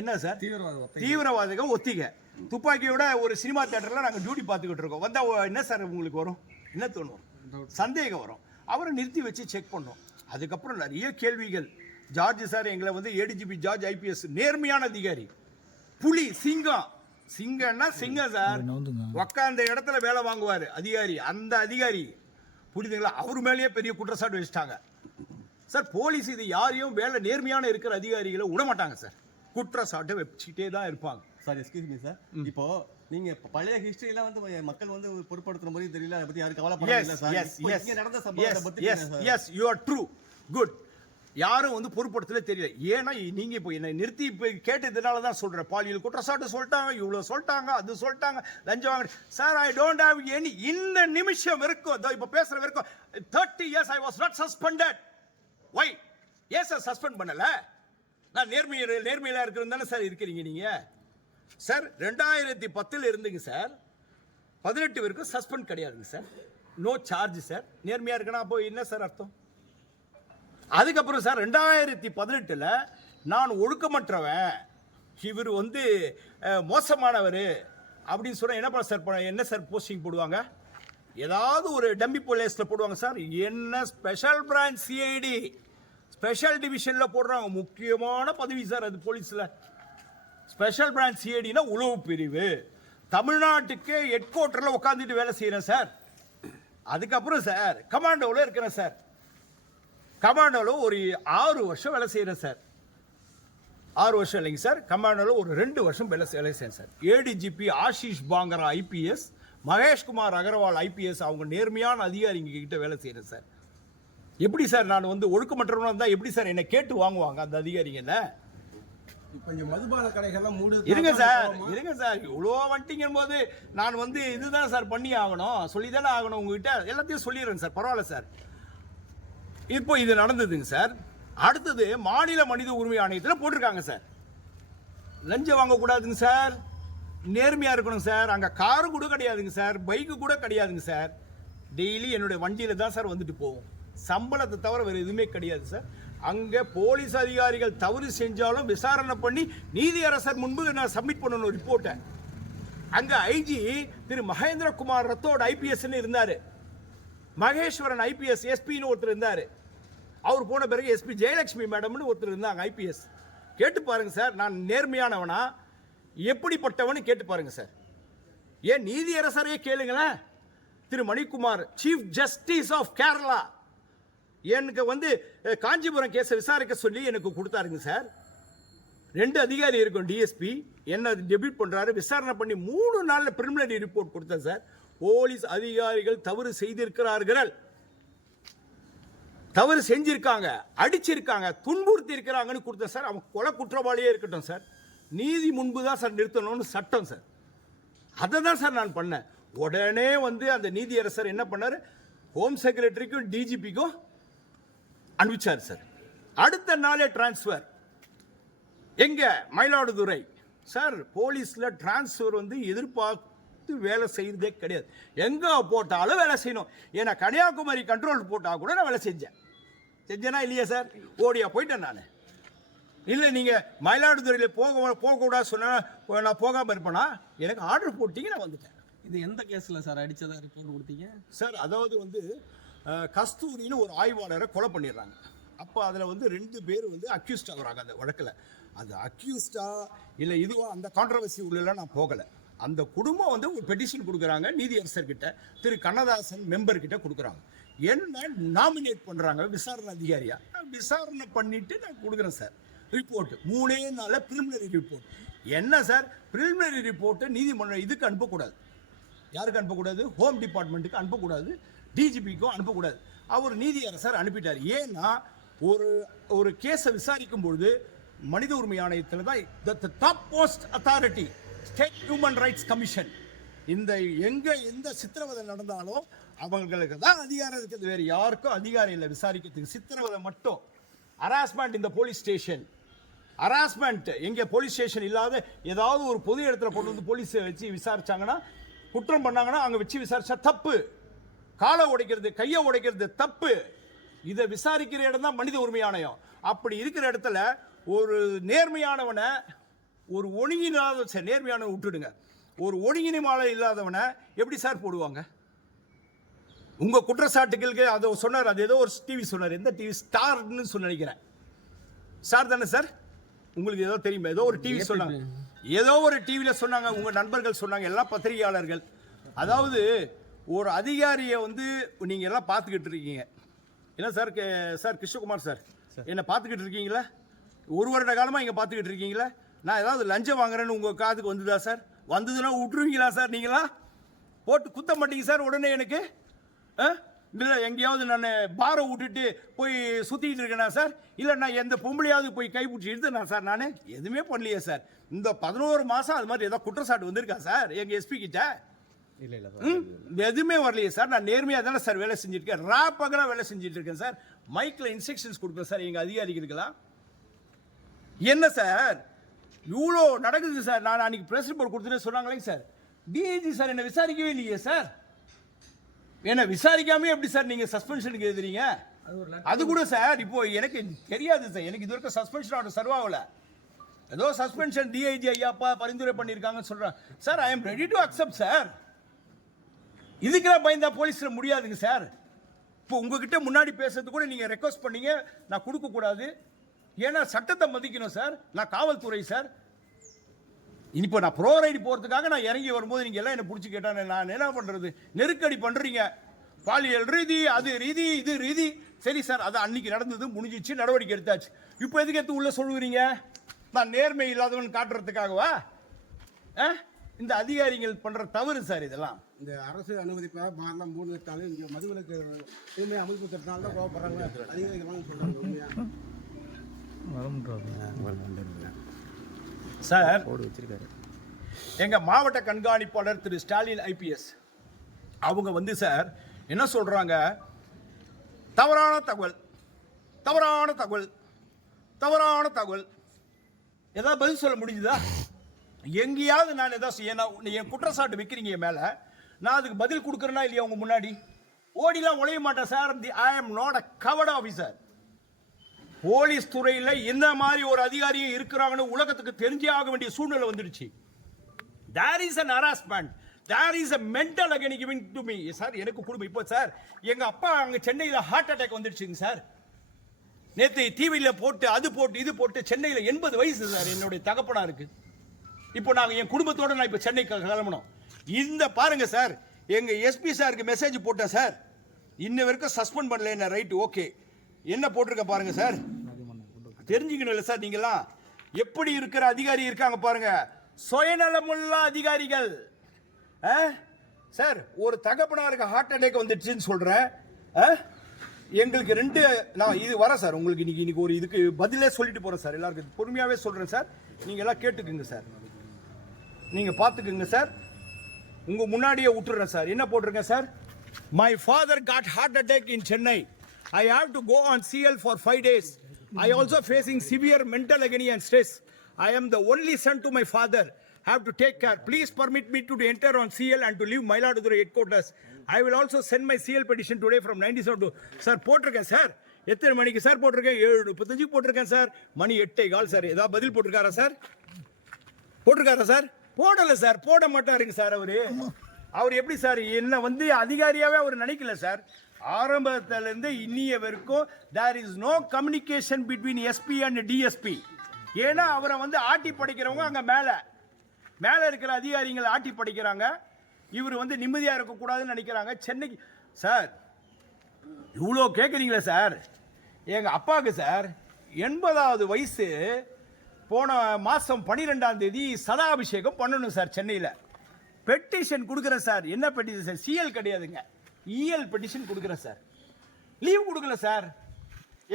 என்ன சார்? தீவிரவாத தீவிரவாதிகள் ஒத்திகை. துப்பாக்கியோட ஒரு சினிமா தியேட்டரில் நாங்கள் டியூட்டி பார்த்துக்கிட்டு இருக்கோம். வந்தால் என்ன சார் உங்களுக்கு வரும்? என்ன தோணும்? சந்தேகம் வரும். அவரை நிறுத்தி வச்சு செக் பண்ணோம். அதுக்கப்புறம் நிறைய கேள்விகள். ஜார்ஜ் சார் எங்களை வந்து ஏடிஜிபி ஜார்ஜ் ஐபிஎஸ் நேர்மையான அதிகாரி, புலி, சிங்கம். சிங்கம்னா சிங்கம் சார், உக்காந்த இடத்துல வேலை வாங்குவார் அதிகாரி. அந்த அதிகாரி புரியுதுங்களா? அவர் மேலேயே பெரிய குற்றச்சாட்டு வச்சுட்டாங்க சார். போலீஸ் இது யாரையும் வேலை நேர்மையான இருக்கிற அதிகாரிகளை விட மாட்டாங்க சார். குற்றச்சாட்டை வச்சுக்கிட்டே தான் இருப்பாங்க சார். எக்ஸ்கியூஸ் மீ சார், இப்போ நீங்க பழைய ஹிஸ்டரியில வந்து மக்கள் வந்து பொறுப்படுத்துற மாதிரி தெரியல, அதை பத்தி யாரும் கவலைப்படல சார். இங்க நடந்த சம்பவத்தை பத்தி yes you are true good. யாரும் வந்து பொறுப்படுத்தல தெரியல. ஏன்னா நீங்க இப்போ என்ன நிறுத்தி இப்போ கேட்டதுனால தான் சொல்றேன். பாலியல் குற்றச்சாட்டு சொல்லிட்டாங்க, இவ்வளவு சொல்லிட்டாங்க, அது சொல்லிட்டாங்க, லஞ்சம் வாங்க sir. I don't have any. இந்த நிமிஷம் வரைக்கும் இப்போ பேசுற வரைக்கும் 30 years I was not suspended. Why? ஏன் சார் சஸ்பெண்ட் பண்ணல? நான் நேர்மையில இருக்கிறது தானே சார் இருக்கிறீங்க நீங்க சார். 2010 இருந்துங்க சார், 18 வரைக்கும் சஸ்பெண்ட் கிடையாதுங்க சார். No charge sir. நேர்மையா இருக்கணும். அப்போ என்ன சார் அர்த்தம்? அதுக்கப்புறம் சார் 2018 நான் ஒழுக்கமற்றவன், இவர் வந்து மோசமானவர் அப்படின்னு சொன்னால் என்ன சார் போஸ்டிங் போடுவாங்க? ஏதாவது ஒரு டம்மி போலீஸில் போடுவாங்க சார். என்ன ஸ்பெஷல் பிரான்ச் சிஐடி ஸ்பெஷல் டிவிஷனில் போடுறாங்க. முக்கியமான பதவி சார் அது போலீஸில். ஸ்பெஷல் பிரான்ச் சிஐடினா உளவு பிரிவு. தமிழ்நாட்டுக்கு ஹெட் குவார்ட்டரில் உட்காந்துட்டு வேலை செய்கிறேன் சார். அதுக்கப்புறம் சார் கமாண்டோவில் இருக்கிறேன் சார். கமாண்டோவில் ஒரு 6 வருஷம் வேலை செய்கிறேன் சார். 6 வருஷம் இல்லைங்க சார், கமாண்டோவில் ஒரு 2 வருஷம் வேலை செய்கிறேன் sir. ADGP Ashish Pangara IPS, Maheshkumar Agarwal IPS, அவங்க நேர்மையான அதிகாரிங்க கிட்ட வேலை செய்கிறேன் சார். எப்படி சார் நான் வந்து ஒழுக்கமற்றவனாக இருந்தால் எப்படி சார் என்னை கேட்டு வாங்குவாங்க அந்த அதிகாரிங்க? கொஞ்சம் மதுபான கடைகள்லாம் இருங்க சார், இவ்வளோ வந்துட்டிங்கும் போது நான் வந்து இதுதான் சார் பண்ணி ஆகணும், சொல்லி தானே ஆகணும் உங்ககிட்ட. எல்லாத்தையும் சொல்லிடுறேன் சார், பரவாயில்ல சார். இப்போ இது நடந்ததுங்க சார். அடுத்தது மாநில மனித உரிமை ஆணையத்தில் போட்டிருக்காங்க சார், லஞ்சம் வாங்கக்கூடாதுங்க சார், நேர்மையாக இருக்கணும் சார். அங்கே காரு கூட கிடையாதுங்க சார், பைக்கு கூட கிடையாதுங்க சார். டெய்லி என்னுடைய வண்டியில் தான் சார் வந்துட்டு போவோம். சம்பளத்தை தவிர வேறு எதுவுமே கிடையாது சார். அங்கே போலீஸ் அதிகாரிகள் தவறு செஞ்சாலும் விசாரணை பண்ணி நீதியரசர் முன்பு நான் சப்மிட் பண்ணணும் ரிப்போர்ட்டை. அங்கே ஐஜி திரு மகேந்திரகுமார் ரத்தோட் ஐபிஎஸ்ன்னு இருந்தார், மகேஸ்வரன் ஐபிஎஸ் எஸ்பின்னு ஒருத்தர் இருந்தார். அவர் போன பிறகு எஸ்பி ஜெயலட்சுமி மேடம்னு ஒருத்தர் இருந்தாங்க ஐபிஎஸ். கேட்டு பாருங்க சார், நான் நேர்மையானவனா எப்படிப்பட்டவனு கேட்டு பாருங்க சார். ஏன் நீதியரசரே கேளுங்களேன். Thiru Manikumar chief justice of Kerala எனக்கு வந்து காஞ்சிபுரம் கேஸை விசாரிக்க சொல்லி எனக்கு கொடுத்தாருங்க சார். 2 அதிகாரி இருக்கும் டிஎஸ்பி, என்ன டெபியூட் பண்றாரு, விசாரணை பண்ணி 3 நாளில் பிரிலிமினரி ரிப்போர்ட் கொடுத்தேன் சார். போலீஸ் அதிகாரிகள் தவறு செய்திருக்கிறார்கள், தவறு செஞ்சிருக்காங்க, அடிச்சிருக்காங்க, துன்புறுத்தி இருக்கிறாங்கன்னு கொடுத்தேன் சார். அவன் கொலை குற்றவாளியே இருக்கட்டும் சார், நீதி முன்பு தான் சார் நிறுத்தணும்னு சட்டம் சார். அதை தான் சார் நான் பண்ணேன். உடனே வந்து அந்த நீதியரசர் என்ன பண்ணார், ஹோம் செக்ரட்டரிக்கும் டிஜிபிக்கும் அனுப்பிச்சார் சார். அடுத்த நாளே டிரான்ஸ்ஃபர். எங்க மயிலாடுதுறை சார். போலீஸ்ல டிரான்ஸ்ஃபர் வந்து எதிர்பார்த்து வேலை செய்யறதே கிடையாது. எங்க போட்டாலும் வேலை செய்யணும். ஏன்னா கன்னியாகுமரி கண்ட்ரோல் போட்டா கூட நான் வேலை செஞ்சேனா இல்லையா சார்? ஓடியா போயிட்டேன் நான். இல்லை நீங்க மயிலாடுதுறையில் போகக்கூடாது சொன்னா நான் போகாமல் இருப்பேனா? எனக்கு ஆர்டர் போட்டீங்க, நான் வந்துட்டேன். இது எந்த கேஸில் சார் அடிச்சதா ரிப்போர்ட் கொடுத்தீங்க சார்? அதாவது வந்து கஸ்தூரின்னு ஒரு ஆய்வாளரை கொலை பண்ணிடுறாங்க. அப்போ அதில் வந்து 2 பேர் வந்து அக்யூஸ்ட் ஆகுறாங்க அந்த வழக்கில். அது அக்யூஸ்டா இல்லை இதுவா அந்த கான்ட்ரவர்சி உள்ளலாம் நான் போகலை. அந்த குடும்பம் வந்து ஒரு பெட்டிஷன் கொடுக்குறாங்க நீதியரசர்கிட்ட, திரு கண்ணதாசன் மெம்பர்கிட்ட கொடுக்குறாங்க. என்ன நாமினேட் பண்ணுறாங்க விசாரணை அதிகாரியா. விசாரணை பண்ணிட்டு நான் கொடுக்குறேன் சார் ரிப்போர்ட். 3 நாளில் பிரிலிமினரி ரிப்போர்ட். என்ன சார் பிரிலிமினரி ரிப்போர்ட்டை நீதிமன்றம் இதுக்கு அனுப்பக்கூடாது. யாருக்கு அனுப்பக்கூடாது? ஹோம் டிபார்ட்மெண்ட்டுக்கு அனுப்பக்கூடாது, டிஜிபிக்கும் அனுப்பக்கூடாது. அவர் நீதியரசர் அனுப்பிட்டார். ஏன்னா ஒரு கேஸை விசாரிக்கும் பொழுது மனித உரிமை ஆணையத்தில் தான் top most authority state human rights commission. எந்த சித்திரவதை நடந்தாலும் அவங்களுக்கு தான் அதிகாரம் இருக்குது, வேறு யாருக்கும் அதிகாரம் இல்லை விசாரிக்கிறதுக்கு. சித்திரவதை மட்டும். ஹராஸ்மெண்ட் இந்த போலீஸ் ஸ்டேஷன், ஹராஸ்மெண்ட் எங்கே போலீஸ் ஸ்டேஷன் இல்லாத ஏதாவது ஒரு பொது இடத்துல கொண்டு வந்து போலீஸை வச்சு விசாரிச்சாங்கன்னா, குற்றம் பண்ணாங்கன்னா அங்கே வச்சு விசாரிச்சா தப்பு. காலை உடைக்கிறது, கையை உடைக்கிறது தப்பு. இதை விசாரிக்கிற இடம் தான் மனித உரிமை ஆணையம். அப்படி இருக்கிற இடத்துல ஒரு நேர்மையானவனை ஒரு ஒழுங்கினாத சார், நேர்மையான விட்டுடுங்க, ஒரு ஒழுங்கினமால இல்லாதவனை எப்படி சார் போடுவாங்க? உங்க குற்றச்சாட்டுகளுக்கு அதை சொன்னார், அது ஏதோ ஒரு டிவி சொன்னார், எந்த டிவி, ஸ்டார்னு சொல்லி நினைக்கிறேன், ஸ்டார் தானே சார், உங்களுக்கு ஏதோ தெரியுமா? ஏதோ ஒரு டிவி சொன்னாங்க, ஏதோ ஒரு டிவியில் சொன்னாங்க, உங்க நண்பர்கள் சொன்னாங்க, எல்லாம் பத்திரிகையாளர்கள். அதாவது ஒரு அதிகாரியை வந்து நீங்க எல்லாம் பார்த்துக்கிட்டு இருக்கீங்க, என்ன சார்? சார் கிருஷ்ணகுமார் சார், என்ன பார்த்துக்கிட்டு இருக்கீங்களா? ஒரு வருட காலமாக இங்கே பார்த்துக்கிட்டு இருக்கீங்களா? நான் ஏதாவது லஞ்சம் வாங்குறேன்னு உங்கள் காதுக்கு வந்துதா சார்? வந்ததுன்னா விட்டுருவீங்களா சார்? நீங்களா போட்டு குத்த மாட்டீங்க சார் உடனே எனக்கு? இல்லை எங்கேயாவது நான் பாரை விட்டுட்டு போய் சுற்றிக்கிட்டு இருக்கேனா சார்? இல்லை நான் எந்த பொம்பளையாவது போய் கைப்பிடிச்சி எடுத்துனா சார்? நான் எதுவுமே பண்ணலையே சார். இந்த 11 மாதம் அது மாதிரி ஏதாவது குற்றச்சாட்டு வந்திருக்கா சார் எங்கள் எஸ்பி கிட்ட? இல்லை இல்லை எதுவுமே வரலையே சார். நான் நேர்மையாக தானே சார் வேலை செஞ்சுருக்கேன், ராப்பகலாக வேலை செஞ்சுட்டு இருக்கேன் சார். மைக்கில் இன்ஸ்ட்ரக்ஷன்ஸ் கொடுப்பேன் சார் எங்கள் அதிகாரிகளுக்கெல்லாம். என்ன சார் இவ்வளோ நடக்குது சார்? நான் அன்றைக்கி ப்ரெஸ் ரிப்போர்ட் கொடுத்துட்டு சொன்னாங்களே சார், டிஐஜி சார் என்னை விசாரிக்கவே இல்லையே சார். என்ன விசாரிக்காமே எப்படி சார் நீங்கள் சஸ்பென்ஷனுக்கு எழுதுறீங்க? அது கூட சார் இப்போ எனக்கு தெரியாது சார், எனக்கு இது வரைக்கும் சஸ்பென்ஷன் ஆர்டர் சர்வ் ஆகல. ஏதோ சஸ்பென்ஷன் டிஐஜி ஐயாப்பா பரிந்துரை பண்ணியிருக்காங்கன்னு சொல்கிறேன் sir. I am ready to accept sir. இதுக்கெல்லாம் பயந்தா போலீஸில் முடியாதுங்க சார். இப்போ உங்ககிட்ட முன்னாடி பேசுறது கூட நீங்கள் ரெக்வஸ்ட் பண்ணீங்க, நான் கொடுக்கக்கூடாது, ஏன்னா சட்டத்தை மதிக்கணும் சார். நான் காவல்துறை சார். இப்போ நான் ப்ரோ ரைடு போகிறதுக்காக நான் இறங்கி வரும்போது நீங்கள் எல்லாம் என்னை பிடிச்சி கேட்டாங்க, நான் என்ன பண்ணுறது? நெருக்கடி பண்ணுறீங்க, பாலியல் ரீதி, அது ரீதி, இது ரீதி. சரி சார், அது அன்னைக்கு நடந்தது, முடிஞ்சிச்சு, நடவடிக்கை எடுத்தாச்சு. இப்போ எதுக்கு எடுத்து உள்ளே சொல்லுவீங்க? நான் நேர்மை இல்லாதவன் காட்டுறதுக்காகவா? இந்த அதிகாரிகள் பண்ணுற தவறு சார் இதெல்லாம். இந்த அரசு அனுமதிப்பாக மாதம் 3 வருஷத்தாலும் இங்கே மதுவிலக்கு எதுவுமே அமல்படுத்துறதுனால தான் கோவப்படுறாங்க அதிகாரிகள் சொல்கிறாங்க. உண்மையாக சார் எங்க மாவட்ட கண்காணிப்பாளர் திரு ஸ்டாலின் ஐபிஎஸ் அவங்க வந்து சார் என்ன சொல்றாங்க? தவறான தகவல், தவறான தகவல், தவறான தகவல். ஏதாவது பதில் சொல்ல முடியுதா? எங்கேயாவது நான் ஏதாவது என் குற்றச்சாட்டு வைக்கிறீங்க என் மேல, நான் அதுக்கு பதில் கொடுக்குறேன்னா இல்லையா? உங்க முன்னாடி ஓடிலாம் உழைய மாட்டேன் sir. I am not a coward officer. Police துறையில் இந்த மாதிரி ஒரு அதிகாரியும் இருக்கிறாங்கன்னு உலகத்துக்கு தெரிஞ்சே ஆக வேண்டிய சூழ்நிலை வந்துடுச்சு. There is an harassment, there is a mental again giving to me sir. எனக்கு குடும்பம் இப்போ சார் எங்க அப்பா அங்கே சென்னையில் ஹார்ட் அட்டாக் வந்துடுச்சுங்க சார். நேற்று டிவியில் போட்டு அது போட்டு இது போட்டு சென்னையில் 80 வயசு சார் என்னுடைய தகப்பனா இருக்கு. இப்போ நாங்கள் என் குடும்பத்தோடு நான் இப்போ சென்னைக்கு கிளம்பணும். இந்த பாருங்க சார், எங்க எஸ்பி சாருக்கு மெசேஜ் போட்டேன் சார், இன்ன வரைக்கும் சஸ்பெண்ட் பண்ணல என்ன. ரைட், ஓகே, என்ன போட்டிருக்க பாருங்க சார், தெரிஞ்சுக்கணும் இல்லை சார்? நீங்களாம் எப்படி இருக்கிற அதிகாரி இருக்காங்க பாருங்க, சுயநலமுள்ள அதிகாரிகள். சார் ஒரு தகப்பனாருக்கு ஹார்ட் அட்டாக் வந்துடுச்சுன்னு சொல்றேன். எங்களுக்கு 2 நான் இது வர சார் உங்களுக்கு இன்னைக்கு ஒரு இதுக்கு பதிலே சொல்லிட்டு போறேன் சார். எல்லாருக்கும் பொறுமையாவே சொல்றேன் சார், நீங்க எல்லாம் கேட்டுக்குங்க சார், நீங்க பாத்துக்குங்க சார். உங்க முன்னாடியே விட்டுறேன் சார். என்ன போட்டிருக்கேன் sir? My father got heart attack in Chennai. I have to go on CL for 5 days. I also facing severe mental agony and stress. I am the only son to my father. Have to take care. Please permit me to enter on CL and to leave Mailaduthurai headquarters. I will also send my CL petition today from 97 to... Sir, போட்டிருக்கேன் sir. எத்தனை மணிக்கு sir போட்டிருக்கேன்? 7:35 போட்டிருக்கேன் sir. மணி 8:15 sir. ஏதாவது பதில் போட்டிருக்காரா sir? போட்டிருக்காரா sir? போடலை sir. போட மாட்டாருங்க சார். அவர் எப்படி சார் என்ன வந்து அதிகாரியாவே அவர் நினைக்கல சார். ஆரம்பத்திலிருந்து இன்னிய வரைக்கும் there is no communication between SP and DSP. ஏன்னா அவரை வந்து ஆட்டி படைக்கிறவங்க அங்கே மேலே இருக்கிற அதிகாரிகள் ஆட்டி படைக்கிறாங்க. இவர் வந்து நிம்மதியாக இருக்கக்கூடாதுன்னு நினைக்கிறாங்க. சென்னைக்கு சார் இவ்வளோ கேட்குறீங்களே சார். எங்கள் அப்பாவுக்கு சார் 80வது வயசு. போன மாதம் 12ஆம் தேதி சதாபிஷேகம் பண்ணணும் சார் சென்னையில். பெட்டிஷன் கொடுக்குறேன் சார். என்ன பெட்டிஷன் சார்? சிஎல் கிடையாதுங்க, இஎல் பெட்டிஷன் கொடுக்குறேன் சார். லீவ் கொடுக்கல சார்.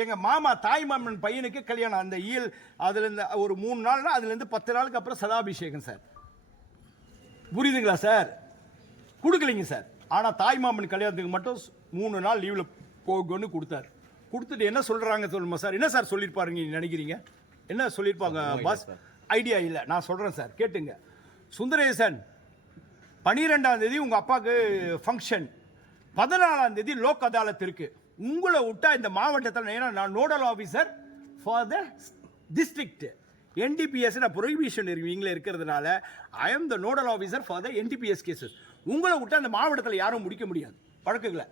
எங்கள் மாமா தாய் மாமன் பையனுக்கு கல்யாணம். அந்த இஎல் அதுலேருந்து ஒரு 3 நாள்னா அதுலேருந்து 10 நாளுக்கு அப்புறம் சதாபிஷேகம் சார். புரியுதுங்களா சார்? கொடுக்கலைங்க சார். ஆனால் தாய் மாமன் கல்யாணத்துக்கு மட்டும் 3 நாள் லீவில் போகணும்னு கொடுத்தாரு. கொடுத்துட்டு என்ன சொல்கிறாங்க சொல்லுமா சார்? என்ன சார் சொல்லியிருப்பாருங்க நீங்கள் நினைக்கிறீங்க? என்ன சொல்லியிருப்பாங்க பாஸ்? ஐடியா இல்லை, நான் சொல்கிறேன் சார், கேட்டுங்க. சுந்தரேசன் 12ஆம் தேதி உங்கள் அப்பாவுக்கு ஃபங்க்ஷன், 14ஆம் தேதி லோக் அதாலத் இருக்கு. உங்களை விட்டா இந்த மாவட்டத்தில், ஏன்னா நான் nodal officer for the district, NDPS நான் ப்ரொஹிபிஷன் விங்கில் இருக்கிறதுனால I am the nodal officer for the NDPS cases. உங்களை விட்டு அந்த மாவட்டத்தில் யாரும் முடிக்க முடியாது வழக்குகளை.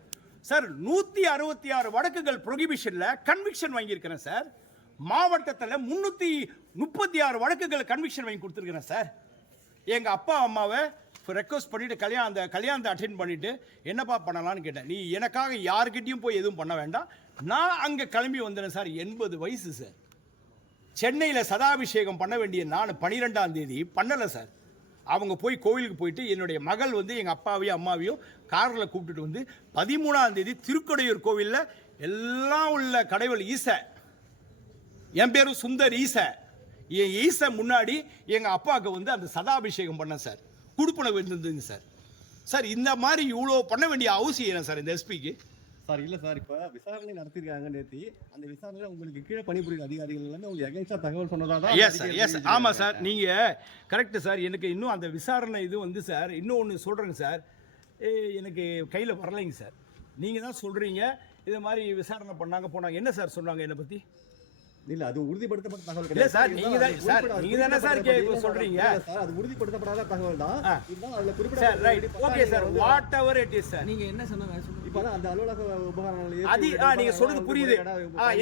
சார் 166 வழக்குகள் ப்ரொஹிபிஷனில் கன்விக்ஷன் வாங்கியிருக்கிறேன் சார். மாவட்டத்தில் 336 வழக்குகள் கன்விக்ஷன் வாங்கி கொடுத்துருக்கிறேன் சார். எங்கள் அப்பா அம்மாவை ரெக்வஸ்ட் பண்ணிவிட்டு கல்யாணத்தை அட்டென்ட் பண்ணிவிட்டு என்னப்பா பண்ணலான்னு கேட்டேன். நீ எனக்காக யாருக்கிட்டையும் போய் எதுவும் பண்ண வேண்டாம், நான் அங்கே கிளம்பி வந்தேன் சார். 80 வயசு சார். சென்னையில் சதாபிஷேகம் பண்ண வேண்டிய நான் 12ஆம் தேதி பண்ணலை சார். அவங்க போய் கோவிலுக்கு போயிட்டு என்னுடைய மகள் வந்து எங்கள் அப்பாவையும் அம்மாவையும் காரில் கூப்பிட்டுட்டு வந்து 13ஆம் தேதி திருக்கடையூர் கோவிலில் எல்லாம் உள்ள கடவுள் ஈசை, என் பேரும் சுந்தர் ஈசை, என் ஈசை முன்னாடி எங்கள் அப்பாவுக்கு வந்து அந்த சதாபிஷேகம் பண்ணேன் சார். கொடுப்பனவு இருந்ததுங்க சார். சார் இந்த மாதிரி இவ்வளோ பண்ண வேண்டிய அவசியம் என்ன சார் இந்த எஸ்பிக்கு? சார் இல்லை சார், இப்போ விசாரணை நடத்திருக்காங்க நேற்று. அந்த விசாரணையில் உங்களுக்கு கீழே பணிபுரியும் அதிகாரிகள் எல்லாமே உங்களுக்கு எகென்ஸ்டாக தகவல் சொன்னதாக தான். எஸ் சார், எஸ், ஆமாம் சார், நீங்கள் கரெக்டு சார். எனக்கு இன்னும் அந்த விசாரணை இது வந்து சார் இன்னும் ஒன்று சொல்கிறேங்க சார், எனக்கு கையில் வரலைங்க சார். நீங்கள் தான் சொல்கிறீங்க இது மாதிரி விசாரணை பண்ணாங்க போனாங்க. என்ன சார் சொன்னாங்க என்னை பற்றி? இல்ல அது உறுதிப்படுத்தப்பட்ட தகவல் இல்ல சார், நீங்க தானே சார் இப்ப சொல்றீங்க சார், அது உறுதிப்படுத்தப்படாத தகவல் தான். இதுதான் அதுல குறிப்பிட்ட sir. Right, okay sir, what ever it is sir. நீங்க என்ன சொன்னாங்க? இப்போ அந்த அலுவலக உபகரணங்கள் நீங்க சொல்றது புரியுது.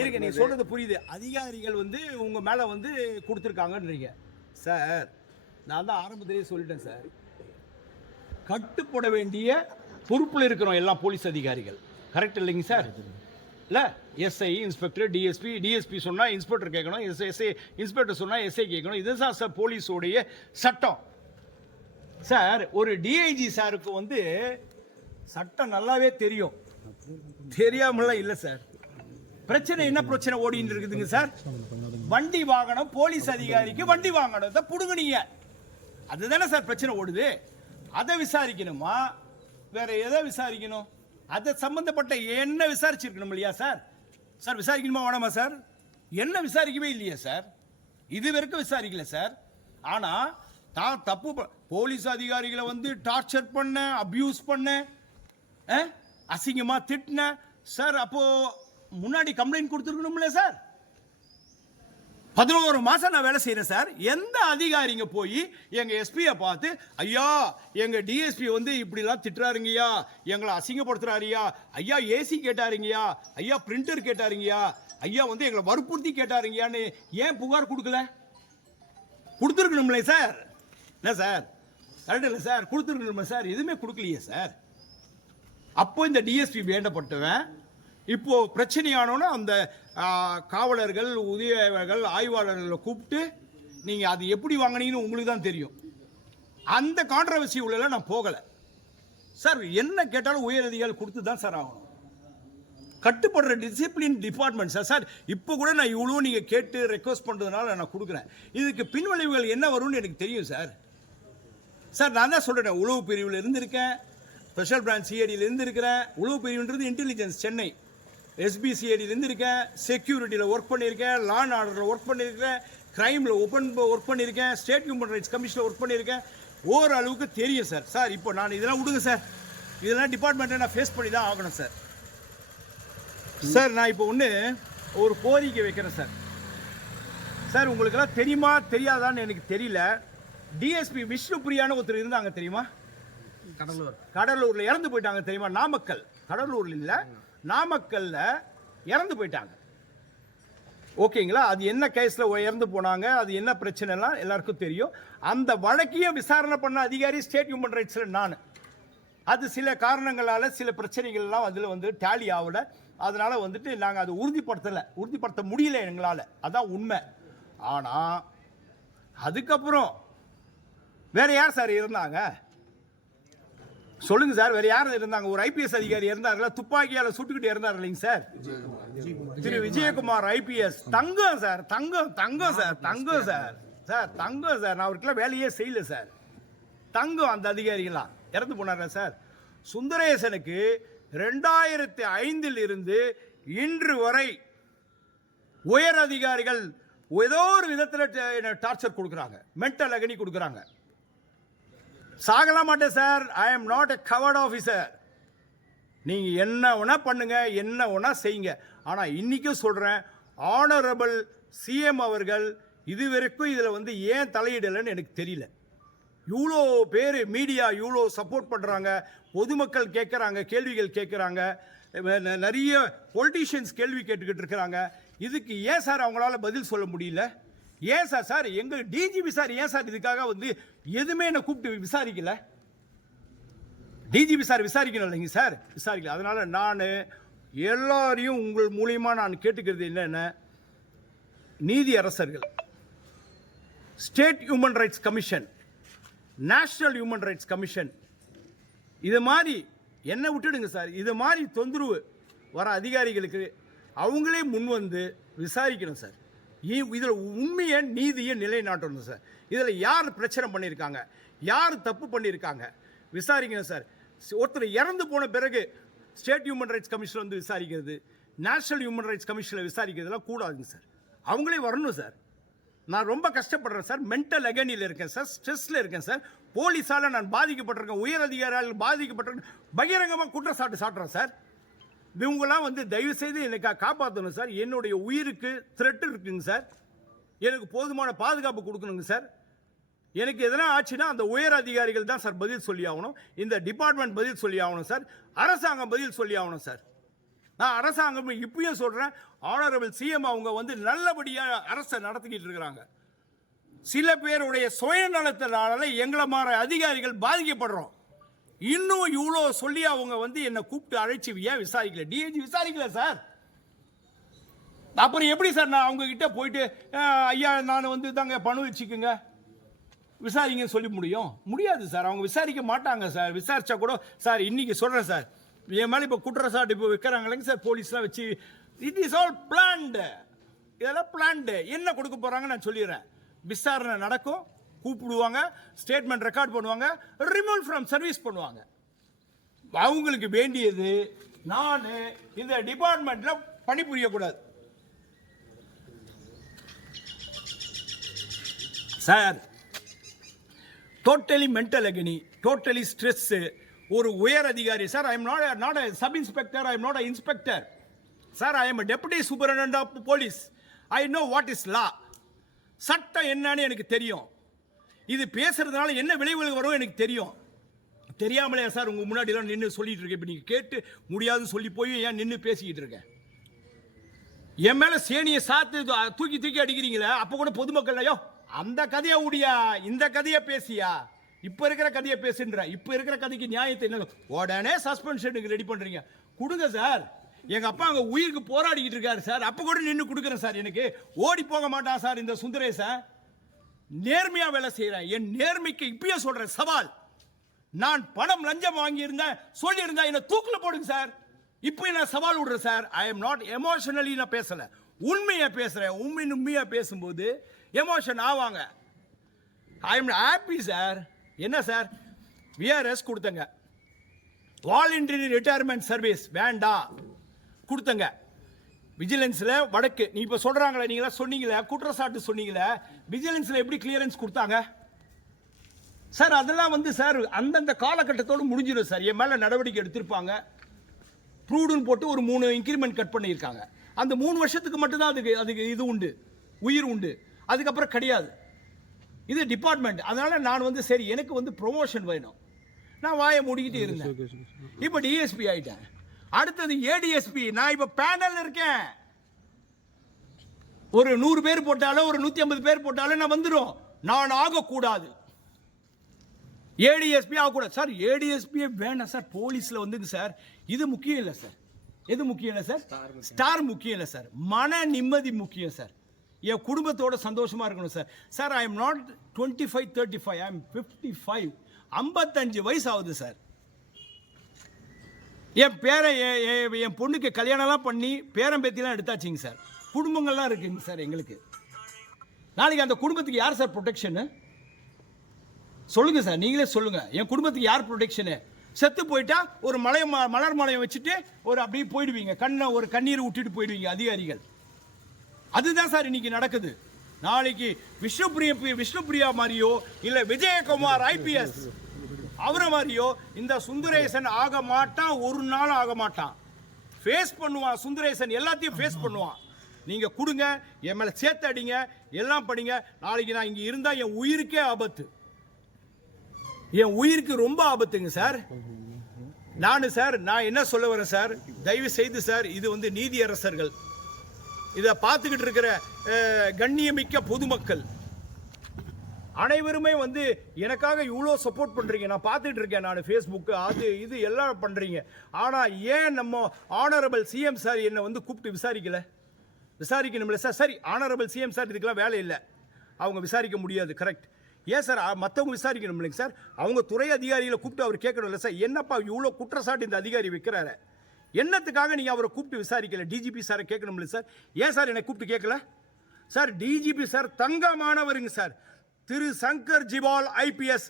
இருக்கு, நீங்க சொல்றது புரியுது. அதிகாரிகள் வந்து உங்க மேல வந்து கொடுத்துருக்காங்கன்றீங்க சார். நான் தான் ஆரம்பத்திலேயே சொல்லிட்டேன் சார், கட்டுப்பட வேண்டிய பொறுப்புல இருக்கிறோம் எல்லாம் போலீஸ் அதிகாரிகள். கரெக்ட் இல்லைங்க சார்? இல்லை, எஸ்ஐ, இன்ஸ்பெக்டர், டிஎஸ்பி சொன்னால் இன்ஸ்பெக்டர் கேட்கணும், எஸ்ஐ இன்ஸ்பெக்டர் சொன்னால் எஸ்ஐ கேட்கணும். இதுதான் சார் போலீஸோடைய சட்டம் சார். ஒரு டிஐஜி சாருக்கு வந்து சட்டம் நல்லாவே தெரியும், தெரியாமலாம் இல்லை சார். பிரச்சனை என்ன பிரச்சனை ஓடிட்டு இருக்குதுங்க சார்? வண்டி வாங்கணும், போலீஸ் அதிகாரிக்கு வண்டி வாங்கணும் தான் புடுங்குனீங்க, அதுதானே சார் பிரச்சனை ஓடுது. அதை விசாரிக்கணுமா வேற எதை விசாரிக்கணும்? அதை சம்பந்தப்பட்ட என்ன விசாரிச்சிருக்கணும் இல்லையா சார்? சார் விசாரிக்கணுமா வேணாமா சார்? என்ன விசாரிக்கவே இல்லையா சார்? இது வரைக்கும் விசாரிக்கல சார். ஆனால் தான் தப்பு போலீஸ் அதிகாரிகளை வந்து டார்ச்சர் பண்ண, அபியூஸ் பண்ண, அசிங்கமாக திட்டின சார். அப்போ முன்னாடி கம்ப்ளைண்ட் கொடுத்துருக்கணும்ல சார்? 11 மாசம் நான் வேலை செய்யறேன் சார். எந்த அதிகாரிங்க போய் எங்க எஸ்பியை பார்த்து ஐயா எங்க டிஎஸ்பி வந்து இப்படிலாம் திட்டுறாருங்கய்யா, எங்களை அசிங்கப்படுத்துறாருயா, ஐயா ஏசி கேட்டாருங்கய்யா, ஐயா பிரிண்டர் கேட்டாருங்கய்யா, ஐயா வந்து எங்களை வற்புறுத்தி கேட்டாருங்கயான்னு ஏன் புகார் கொடுக்கல? கொடுத்துருக்கணும்ல சார். என்ன சார், கரெக்ட் இல்லை சார்? கொடுத்துருக்கணுமா சார்? எதுவுமே கொடுக்கலையே சார். அப்போ இந்த டிஎஸ்பி வேண்டப்பட்டவன் இப்போ பிரச்சனையானோன்னா அந்த காவலர்கள், உதவியாளர்கள், ஆய்வாளர்களை கூப்பிட்டு நீங்கள் அது எப்படி வாங்கினீங்கன்னு உங்களுக்கு தான் தெரியும். அந்த கான்ட்ரவர்சி உள்ள நான் போகலை சார். என்ன கேட்டாலும் உயர் அதிகாரி கொடுத்து தான் சார் ஆகணும். கட்டுப்படுற டிசிப்ளின் டிபார்ட்மெண்ட் சார். சார் இப்போ கூட நான் இவ்வளோ நீங்கள் கேட்டு ரெக்வஸ்ட் பண்ணுறதுனால நான் கொடுக்குறேன். இதுக்கு பின்விளைவுகள் என்ன வரும்னு எனக்கு தெரியும் சார். சார் நான் தான் சொல்கிறேன், உளவு பிரிவில் இருந்திருக்கேன், ஸ்பெஷல் பிரான்ச் சிஐடியில் இருந்திருக்கிறேன். உளவு பிரிவுன்றது இன்டெலிஜென்ஸ் சென்னை, எஸ்பிசிஐடியில் இருக்கேன், செக்யூரிட்டியில் ஒர்க் பண்ணியிருக்கேன், லா அண்ட் ஆர்டரில் ஒர்க் பண்ணியிருக்கேன், கிரைமில் ஒர்க் பண்ணியிருக்கேன், ஸ்டேட் ஹியூமன் ரைட்ஸ் கமிஷனில் ஒர்க் பண்ணியிருக்கேன். ஓரளவுக்கு தெரியும் சார். சார் இப்போ நான் இதெல்லாம் விடுங்க சார், இதெல்லாம் டிபார்ட்மெண்ட்டை நான் ஃபேஸ் பண்ணி தான் ஆகணும் சார். சார் நான் இப்போ ஒரு கோரிக்கை வைக்கிறேன் சார். சார் உங்களுக்கெல்லாம் தெரியுமா தெரியாதான்னு எனக்கு தெரியல. டிஎஸ்பி விஷ்ணுபிரியான்னு ஒருத்தர் இருந்தாங்க தெரியுமா? கடலூரில் இறந்து போயிட்டாங்க தெரியுமா? நாமக்கல், கடலூரில் இல்லை, நாமக்கல்ல இறந்து போயிட்டாங்க. ஓகேங்களா? அது என்ன கேஸில் இறந்து போனாங்க, அது என்ன பிரச்சனைலாம் எல்லாருக்கும் தெரியும். அந்த வழக்கையும் விசாரணை பண்ண அதிகாரி ஸ்டேட் ஹியூமன் ரைட்ஸில் நான். அது சில காரணங்களால் சில பிரச்சனைகள்லாம் அதில் டேலி ஆகலை. அதனால் நாங்கள் அதை உறுதிப்படுத்த முடியல எங்களால், அதான் உண்மை. ஆனால் அதுக்கப்புறம் வேற யார் சார் இருந்தாங்க சொல்லுங்க சார்? வேற யாரும் இருந்தாங்க? ஒரு ஐபிஎஸ் அதிகாரி இருந்தார்களா, துப்பாக்கியால சுட்டுக்கிட்டு இருந்தார் இல்லைங்க சார், திரு விஜயகுமார் ஐபிஎஸ். தங்கம் சார், தங்கம் சார், நான் அவருக்குலாம் வேலையே செய்யல சார். தங்கம் அந்த அதிகாரிகளாம் இறந்து போனாரா சார்? சுந்தரேசனுக்கு 2005 இருந்து இன்று வரை உயர் அதிகாரிகள் ஏதோ ஒரு விதத்தில் டார்ச்சர் கொடுக்குறாங்க, மென்டல் அகனி கொடுக்குறாங்க. சாகலாம் மாட்டேன் sir. I am not a coward officer. நீங்கள் என்ன வேணா பண்ணுங்க, என்ன வேணா செய்யுங்க. ஆனால் இன்றைக்கும் சொல்கிறேன், ஆனரபிள் சிஎம் அவர்கள் இது வரைக்கும் இதில் வந்து ஏன் தலையிடலைன்னு எனக்கு தெரியல. இவ்வளோ பேர் மீடியா இவ்வளோ சப்போர்ட் பண்ணுறாங்க, பொதுமக்கள் கேட்குறாங்க, கேள்விகள் கேட்குறாங்க, நிறைய பொலிட்டீஷியன்ஸ் கேள்வி கேட்டுக்கிட்டு இருக்கிறாங்க. இதுக்கு ஏன் சார் அவங்களால பதில் சொல்ல முடியல? ஏன் சார் எங்கள் டிஜிபி சார் ஏன் சார் இதுக்காக வந்து எதுவுமே என்னை கூப்பிட்டு விசாரிக்கல? டிஜிபி சார் விசாரிக்கணும் இல்லைங்க சார், விசாரிக்கல. அதனால் நான் எல்லாரையும் உங்கள் மூலியமாக நான் கேட்டுக்கிறது என்னென்ன, நீதி அரசர்கள், state human rights commission, national human rights commission, இது மாதிரி என்ன விட்டுடுங்க சார். இது மாதிரி தொந்தரவு வர அதிகாரிகளுக்கு அவங்களே முன் வந்து விசாரிக்கணும் சார். இதில் உண்மையை நீதியை நிலைநாட்டணும் சார். இதில் யார் பிரச்சனை பண்ணியிருக்காங்க, யார் தப்பு பண்ணியிருக்காங்க விசாரிக்கணும் சார். ஒருத்தர் இறந்து போன பிறகு ஸ்டேட் ஹியூமன் ரைட்ஸ் கமிஷன் வந்து விசாரிக்கிறது, நேஷனல் ஹியூமன் ரைட்ஸ் கமிஷனில் விசாரிக்கிறதுலாம் கூடாதுங்க சார். அவங்களே வரணும் சார். நான் ரொம்ப கஷ்டப்படுறேன் சார், மென்டல் அகனியில் இருக்கேன் சார், ஸ்ட்ரெஸ்ஸில் இருக்கேன் சார், போலீஸால் நான் பாதிக்கப்பட்டிருக்கேன், உயர் அதிகாரிகள் பாதிக்கப்பட்டிருக்கேன், பகிரங்கமாக குற்றச்சாட்டு சாட்டுறேன் சார். இவங்களாம் வந்து தயவு செய்து எனக்கு காப்பாற்றணும் சார். என்னுடைய உயிருக்கு த்ரெட் இருக்குங்க சார். எனக்கு போதுமான பாதுகாப்பு கொடுக்கணுங்க சார். எனக்கு எதனா ஆச்சுன்னா அந்த உயர் அதிகாரிகள் தான் சார் பதில் சொல்லி ஆகணும், இந்த டிபார்ட்மெண்ட் பதில் சொல்லி ஆகணும் சார், அரசாங்கம் பதில் சொல்லி ஆகணும் சார். நான் அரசாங்கம் இப்பயும் சொல்கிறேன், ஆனரபிள் சிஎம் அவங்க வந்து நல்லபடியாக அரசை நடத்திக்கிட்டு இருக்கிறாங்க. சில பேருடைய சுயநலத்தினால எங்களை மாற அதிகாரிகள் பாதிக்கப்படுறோம். இன்னும் இவ்வளோ சொல்லி அவங்க வந்து என்னை கூப்பிட்டு அழைச்சி ஏன் விசாரிக்கல? DIG விசாரிக்கல sir. அப்புறம் எப்படி சார் நான் அவங்க கிட்ட போயிட்டு ஐயா நான் வந்து தாங்க பணம் வச்சுக்குங்க விசாரிங்கன்னு சொல்லி முடியாது சார். அவங்க விசாரிக்க மாட்டாங்க சார். விசாரிச்சா கூட சார் இன்னைக்கு சொல்கிறேன் சார், என் மேலே இப்போ குற்றச்சாட்டு இப்போ வைக்கிறாங்களேங்க சார், போலீஸ்லாம் வச்சு. இட் இஸ் ஆல் பிளான்டு, இதெல்லாம் பிளான்டு. என்ன கொடுக்க போகிறாங்க நான் சொல்லிடுறேன். விசாரணை நடக்கும், கூப்பிடுவாங்க, ஸ்டேட்மெண்ட் ரெக்கார்ட் பண்ணுவாங்க, ரிமூவ் ஃப்ரம் சர்வீஸ் பண்ணுவாங்க. அவங்களுக்கு வேண்டியது நான் இந்த டிபார்ட்மெண்ட்ல பணிபுரியக்கூடாது sir. Totally mental agony, totally stress. ஒரு உயர் அதிகாரி sir, I am not a sub inspector, I am not an inspector sir, I am a deputy superintendent of police. I know what is law. சட்டம் என்னன்னு எனக்கு தெரியும். இது பேசுறதுனால என்ன விளைவுகள் வரும் எனக்கு தெரியும். தெரியாமலே சார் உங்க முன்னாடிலாம் நின்று சொல்லிட்டு இருக்கேன். இப்போ நீங்க கேட்டு முடியாதுன்னு சொல்லி போய் ஏன் நின்று பேசிக்கிட்டு இருக்கேன்? என் மேல சேனியை சாத்து தூக்கி தூக்கி அடிக்கிறீங்களே, அப்போ கூட பொதுமக்கள் ஐயோ அந்த கதையை உடியா, இந்த கதையை பேசியா, இப்ப இருக்கிற கதையை பேசுன்ற, இப்ப இருக்கிற கதைக்கு நியாயத்தை என்ன உடனே சஸ்பென்ஷனுக்கு ரெடி பண்றீங்க. கொடுங்க சார். எங்க அப்பா அங்க உயிருக்கு போராடிக்கிட்டு இருக்காரு சார், அப்ப கூட நின்று கொடுக்குறேன் சார். எனக்கு ஓடி போக மாட்டான் சார் இந்த சுந்தரேசன். நேர்மையா வேலை செய்யறேன். என் நேர்மைக்கு இப்பயே சொல்றேன் சவால். நான் பணம் லஞ்சம் வாங்கி இருந்தேன் சொல்லி இருந்தா என்ன தூக்குல போடுங்க சார். இப்போ நான் சவால் விடுறேன் sir. I am not emotionally நான் பேசல, உண்மையா பேசுறேன். உண்மையா பேசும்போது எமோஷன் ஆவாங்க. I am happy sir. என்ன சார், விஆர்எஸ் கொடுத்தங்க, வாலண்டரி ரிட்டையர்மெண்ட் சர்வீஸ் வேண்டாம் கொடுத்தங்க. விஜிலன்ஸ்ல வடக்கு நீ இப்ப சொல்றாங்களே, நீங்களா சொன்னீங்களே, குற்றச்சாட்டு சொன்னீங்களே, விஜிலன்ஸ்ல எப்படி கிளியரன்ஸ் கொடுத்தாங்க சார்? அதெல்லாம் வந்து சார் அந்தந்த காலகட்டத்தோடு முடிஞ்சிடும் சார். என் மேல நடவடிக்கை எடுத்திருப்பாங்க, ப்ரூவ்டுன்னு போட்டு ஒரு 3 இன்கிரிமெண்ட் கட் பண்ணியிருக்காங்க. அந்த 3 வருஷத்துக்கு மட்டும்தான் அதுக்கு இது உண்டு, உயிர் உண்டு. அதுக்கப்புறம் கிடையாது. இது டிபார்ட்மெண்ட். அதனால நான் வந்து சரி எனக்கு வந்து ப்ரொமோஷன் வேணும், நான் வாயை மூடிக்கிட்டு இருந்தேன். இப்போ டிஎஸ்பி ஆயிட்டேன். அடுத்தது ஏடிஎஸ்பி. நான் இப்போ பேனல் இருக்கேன். ஒரு 100 பேர் போட்டாலும் ஒரு 150 பேர் போட்டாலும் நான் வந்துடும். நான் ஆகக்கூடாது, ஏடிஎஸ்பி ஆகக்கூடாது சார். ஏடிஎஸ்பியே வேணாம் சார். போலீஸ்ல வந்துங்க சார், இது முக்கியம் இல்லை சார். எது முக்கியம் இல்லை சார்? ஸ்டார் முக்கியம் இல்லை சார். மன நிம்மதி முக்கியம் சார். என் குடும்பத்தோட சந்தோஷமா இருக்கணும் sir. Sir I am not 25, 35, I am 55. 55 வயசு ஆகுது சார். என் என் பொண்ணுக்கு கல்யாணம்லாம் பண்ணி பேரம் பேத்திலாம் எடுத்தாச்சுங்க சார். குடும்பங்கள்லாம் இருக்குங்க சார் எங்களுக்கு. நாளைக்கு அந்த குடும்பத்துக்கு யார் சார் ப்ரொடெக்ஷனு சொல்லுங்க சார், நீங்களே சொல்லுங்க. என் குடும்பத்துக்கு யார் ப்ரொடெக்ஷனு? செத்து போயிட்டா ஒரு மலர் மலையம் வச்சுட்டு ஒரு அப்படியே போயிடுவீங்க, ஒரு கண்ணீர் விட்டுட்டு போயிடுவீங்க அதிகாரிகள். அதுதான் சார் இன்னைக்கு நடக்குது. நாளைக்கு விஷ்ணுபிரியா மாதிரியோ இல்ல விஜயகுமார் ஐபிஎஸ் அவரை மாதிரியோ இந்த சுந்தரேசன் ஆக மாட்டான். ஒரு நாள் ஆக மாட்டான். ஃபேஸ் பண்ணுவான் சுந்தரேசன், எல்லாத்தையும் ஃபேஸ் பண்ணுவான். நீங்கள் கொடுங்க, என் மேலே சேர்த்து அடிங்க, எல்லாம் படிங்க. நாளைக்கு நான் இங்கே இருந்தால் என் உயிருக்கே ஆபத்து, என் உயிருக்கு ரொம்ப ஆபத்துங்க சார். நான் என்ன சொல்ல வரேன் சார், தயவு செய்து சார், இது வந்து நீதியரசர்கள், இதை பார்த்துக்கிட்டு இருக்கிற கண்ணியமிக்க பொதுமக்கள் அனைவருமே வந்து எனக்காக இவ்வளோ சப்போர்ட் பண்ணுறீங்க. நான் பார்த்துட்டு இருக்கேன், நான் ஃபேஸ்புக்கு அது இது எல்லாம் பண்ணுறீங்க. ஆனால் ஏன் நம்ம ஆனரபிள் சிஎம் சார் என்னை வந்து கூப்பிட்டு விசாரிக்கணும்ல சார்? சரி, ஆனரபிள் சிஎம் சார் இதுக்கெல்லாம் வேலை இல்லை, அவங்க விசாரிக்க முடியாது, கரெக்ட். ஏன் சார் மற்றவங்க விசாரிக்கணும் இல்லைங்க சார்? அவங்க துறை அதிகாரிகளை கூப்பிட்டு அவர் கேட்கணும்ல சார், என்னப்பா இவ்வளோ குற்றச்சாட்டு இந்த அதிகாரி வைக்கிறாரு, என்னத்துக்காக நீங்கள் அவரை கூப்பிட்டு விசாரிக்கல? டிஜிபி சாரை கேட்கணும்ல சார்? ஏன் சார் என்னை கூப்பிட்டு கேட்கல சார்? டிஜிபி சார் தங்கமானவருங்க sir, Thiru Shankar Jiwal IPS,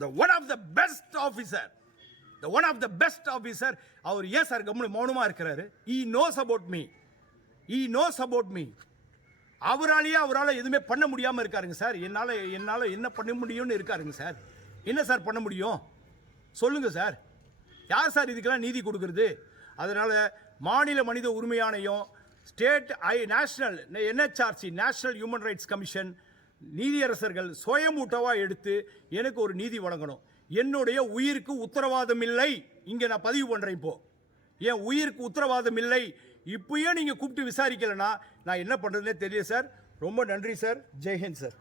the one of the best officer. அவர் ஏன் சார் மௌனமா இருக்கிறாரு? he knows about me. அவரால் எதுவுமே பண்ண முடியாம இருக்காருங்க சார். என்னால என்ன பண்ண முடியும்னு இருக்காருங்க சார். என்ன சார் பண்ண முடியும் சொல்லுங்க சார்? யார் சார் இதுக்கெல்லாம் நீதி கொடுக்கிறது? அதனால மாநில மனித உரிமை ஆணையம், state national NHRC national human rights commission, நீதியரசர்கள் சுயமூட்டவா எடுத்து எனக்கு ஒரு நீதி வழங்கணும். என்னுடைய உயிருக்கு உத்தரவாதம் இல்லை, இங்க நான் பதிவு பண்றேன். இப்போ என் உயிருக்கு உத்தரவாதம் இல்லை, இப்பயே நீங்க கூப்பிட்டு விசாரிக்கலன்னா நான் என்ன பண்றதுன்னே தெரியல சார். ரொம்ப நன்றி சார். ஜெய்ஹிந்த் சார்.